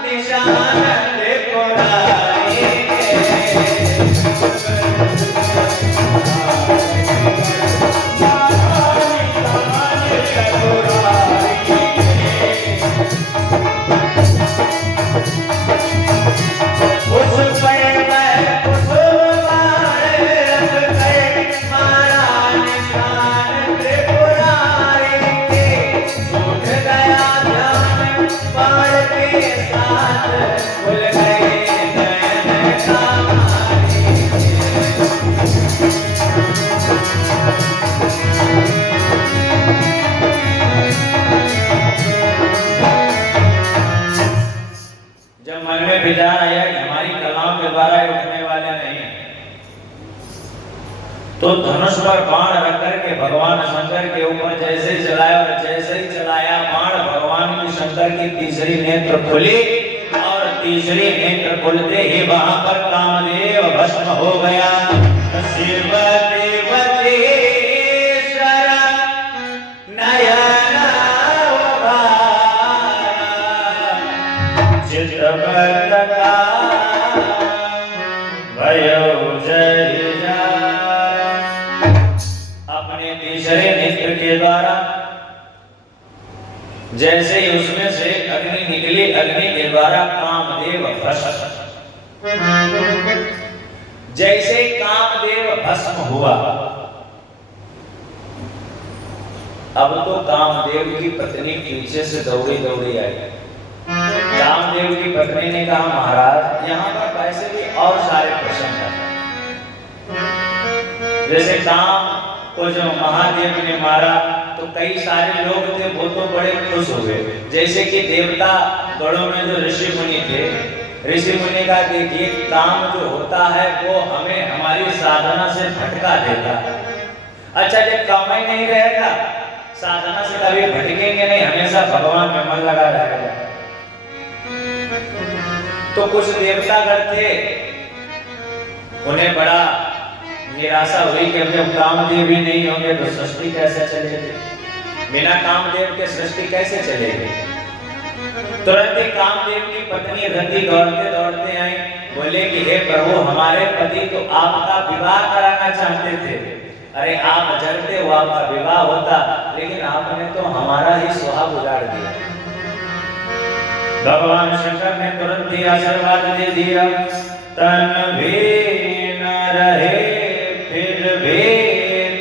निशान विचार आया कि हमारी कलाओं के द्वारा उठने वाले नहीं, तो धनुष पर बाण रख करके भगवान शंकर के ऊपर जैसे ही चलाया, और जैसे ही चलाया बाण, भगवान की शंकर की तीसरी नेत्र खुली, और तीसरी नेत्र खुलते ही वहां पर कामदेव भस्म हो गया। शिव चित्रपट भयो जय अपने तीसरे नेत्र के द्वारा जैसे ही उसमें से अग्नि निकली, अग्नि के द्वारा कामदेव भस्म, जैसे कामदेव भस्म हुआ, अब तो कामदेव की पत्नी पीछे से दौड़ी दौड़ी आई। कामदेव की पत्नी ने कहा महाराज यहाँ पर वैसे भी और सारे प्रसंग हैं, जैसे काम को जो महादेव ने मारा तो कई सारे लोग थे, वो तो बड़े खुश हो गए। जैसे कि देवता गणों में जो ऋषि मुनि थे, ऋषि मुनि का देखिए काम जो होता है वो हमें हमारी साधना से भटका देता है। अच्छा जब काम ही नहीं रहेगा, साधना से कभी भटकेंगे नहीं, हमेशा भगवान में मन लगा रहेगा। तो कुछ देवतागण थे, उन्हें बड़ा निराशा हुई कि जब कामदेव ही नहीं होंगे तो सृष्टि कैसे चलेगी, बिना कामदेव के सृष्टि कैसे चलेगी। तुरंत ही कामदेव की पत्नी रति दौड़ते दौड़ते आई, बोले कि हे प्रभु हमारे पति तो आपका विवाह कराना चाहते थे, अरे आप जानते हो आपका विवाह होता, लेकिन आपने तो हमारा ही सुहाग उजाड़ दिया। भगवान शंकर ने तुरंत ही आशीर्वाद दे दिया, तन भी न रहे फिर भी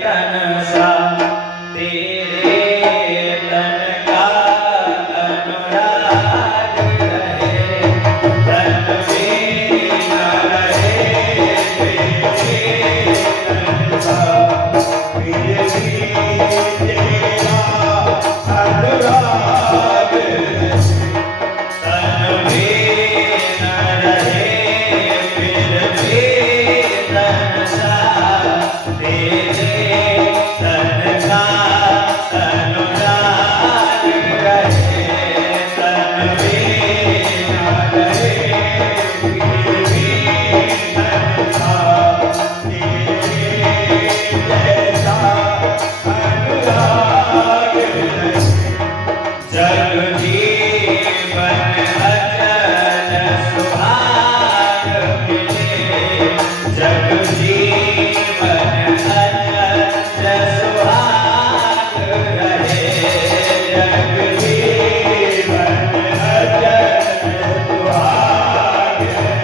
तन सा, तेरे तन का अनुराग रहे, तन भी न रहे फिर भी तन सा, फिर भी तेरा अनुराग रहे, तन भी न रहे फिर भी तन सा, तेरे तन का अनुराग रहे, तन भी न रहे फिर भी तन सा, तेरे जैसा अनुराग रहे। जग जीवन अचल सुहाग मिले, जग जीवन अचल सुहाग रहे, जग जीवन अचल सुहाग रहे, जग जीवन अचल सुहाग रहे।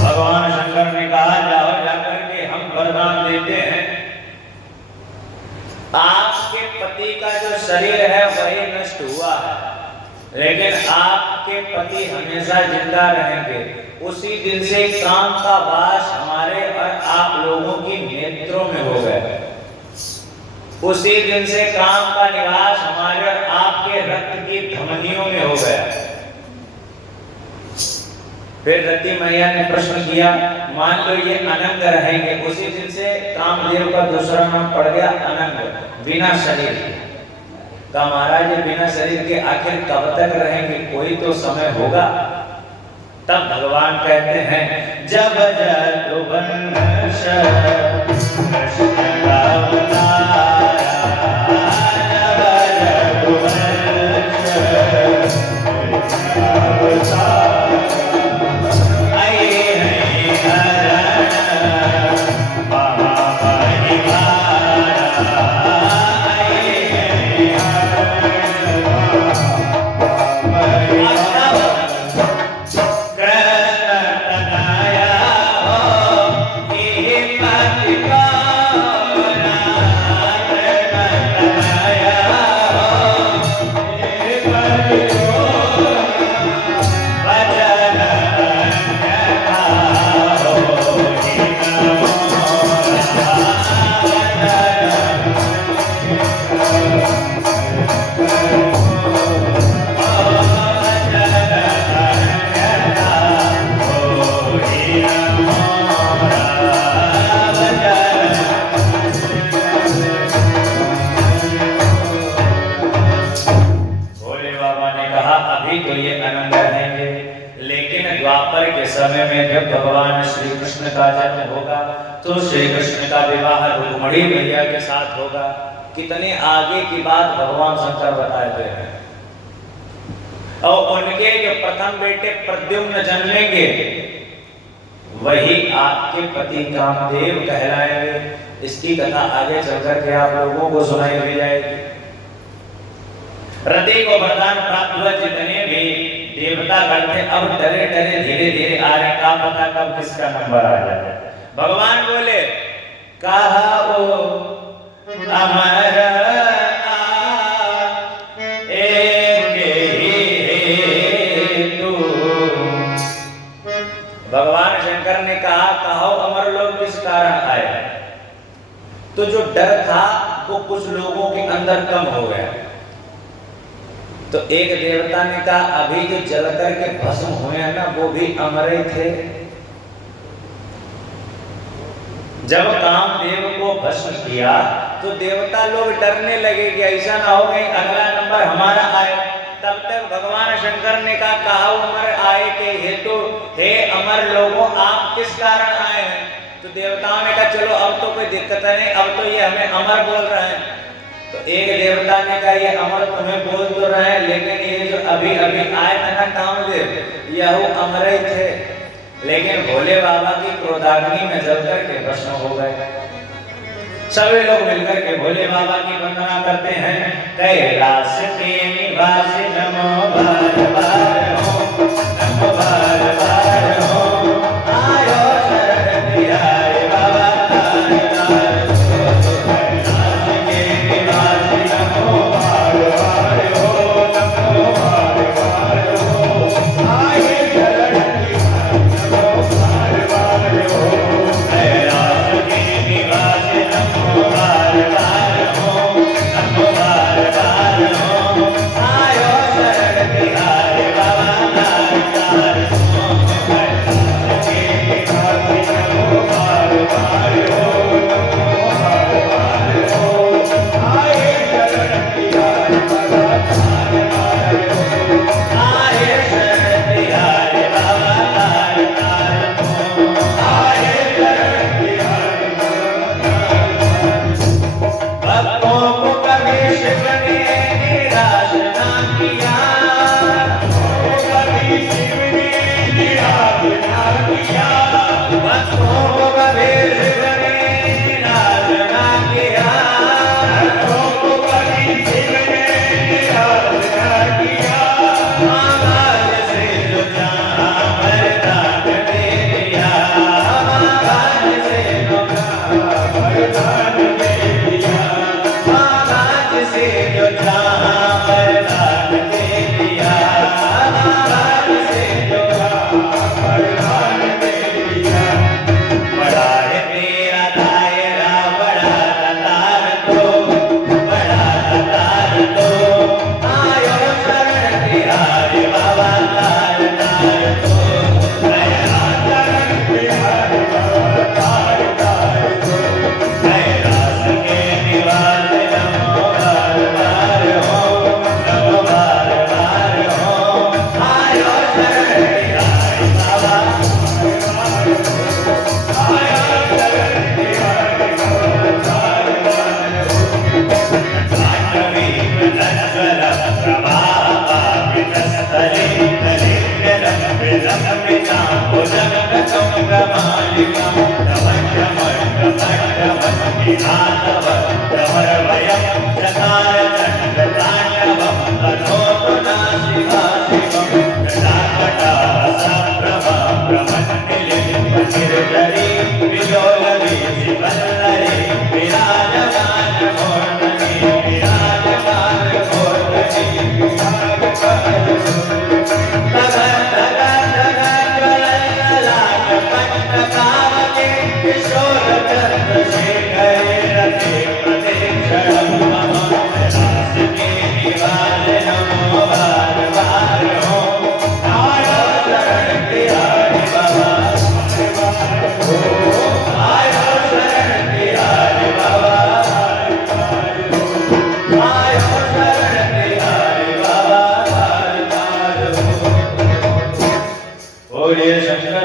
भगवान शंकर ने कहा जाओ जाकर के हम वरदान देते हैं, आपके पति का जो शरीर है वही नष्ट हुआ है, लेकिन आपके पति हमेशा जिंदा रहेंगे। उसी दिन से काम का वास हमारे और आप लोगों की नेत्रों में हो गया, उसी दिन से काम का निवास हमारे और आपके रक्त की धमनियों में हो गया। फिर रति मैया ने प्रश्न किया, मान लो ये अनंग रहेंगे, उसी दिन से कामदेव का दूसरा नाम पड़ गया अनंग, बिना शरीर के। तो महाराज बिना शरीर के आखिर कब तक रहेंगे, कोई तो समय होगा। तब भगवान कहते हैं जब जदुवंश कृष्ण का अवतारा, जब जदुवंश कृष्ण का अवतारा, समय में जब भगवान श्री कृष्ण का जन्म होगा तो श्री कृष्ण का विवाह रुक्मिणी मैया के साथ होगा। कितने आगे की बात भगवान शंकर बताते हैं। और उनके जो प्रथम बेटे प्रद्युम्न जन्मेंगे वही आपके पति कामदेव कहलाएंगे। इसकी कथा आगे चलकर के आप लोगों को सुनाई दी जाएगी। रति को वरदान प्राप्त हुआ, जितने भी देवता करते अब डरे डरे धीरे धीरे आ रहे, का पता कब किसका नंबर आ जाए। भगवान बोले कहा वो अमर भगवान शंकर ने कहा अमर लोग किस कारण आए। तो जो डर था वो कुछ लोगों के अंदर कम हो गया। तो एक देवता ने कहा अभी जो जल करके भस्म हुए हैं ना वो भी अमर ही थे। जब कामदेव को भस्म किया तो देवता लोग डरने लगे कि ऐसा ना हो गई अगला नंबर हमारा आए। तब तक भगवान शंकर ने कहा अमर आए के हेतु हे अमर लोगों आप किस कारण आए हैं। तो देवताओं ने कहा चलो अब तो कोई दिक्कत नहीं, अब तो ये हमें अमर बोल रहे हैं। तो एक देवता ने कहा ये अमर तुम्हें बोल तो रहे हैं, लेकिन ये जो अभी अभी आए थे ना कामदेव यह अमर ही थे, लेकिन भोले बाबा की क्रोधाग्नि में जल करके भस्म हो गए। सभी लोग मिलकर के भोले बाबा की वंदना करते हैं। कैलाश के निवास नमो बार बार हो, नमो बार बार हो, आयो शरण बिहारी बाबा तार तार हो। कैलाश के निवास नमो बार बार हो, नमो बार बार हो, आये शरण बिहारी नमो बार बार हो। कैलाश के निवास नमो बार बार हो, नमो बार बार हो, आयो शरण बिहारी बाबा तार तार हो। कैलाश के निवास नमो बार बार हो, नमो बार बार हो, आये शरण बिहारी बाबा तार तार हो, आये शरण बिहारी बाबा तार तार हो, आये शरण बिहारी भक्तों को कभी शिव ने निराश ना किया, कभी शिव ने निराश ना किया। भक्तों को कभी शिव ने निराश ना किया, भक्तों को कभी शिव ने निराश ना किया। आवाज से जो चाहा वरदान दे दिया, आवाज से जो चाहा वरदान दे दिया, आवाज से जो चाहा वरदान दे दिया, आवाज से जो चाहा वरदान दे दिया। बड़ा है तेरा दायरा बड़ा लतार तो, बड़ा लतार तो, आयो शरण बिहारी बाबा तार तार तो, नया शरण बिहारी बाबा तार तार तो। कैलाश के निवास नमो बार बार हो, नमो बार बार हो, आयो शरण बिहारी बाबा तार तार हो, आयो शरण बिहारी बाबा तार तार हो। जाह्नवी नश्वर प्रभावामितस्थले तले विलम्बिता भुजगतम कमालिका धमण्डमण्डमण्डमण्डिनाथवत्रवरवयं चकार चण्डताण्डवं तनोतु नासिका शिवं जटाकटासप्रभ्रमण्डिलिम्बनिर्झरी विलोलरी शिवल्लरी विराजमान मूर्धनि विराजमान मूर्धनि विराजमान बोलिए शंकर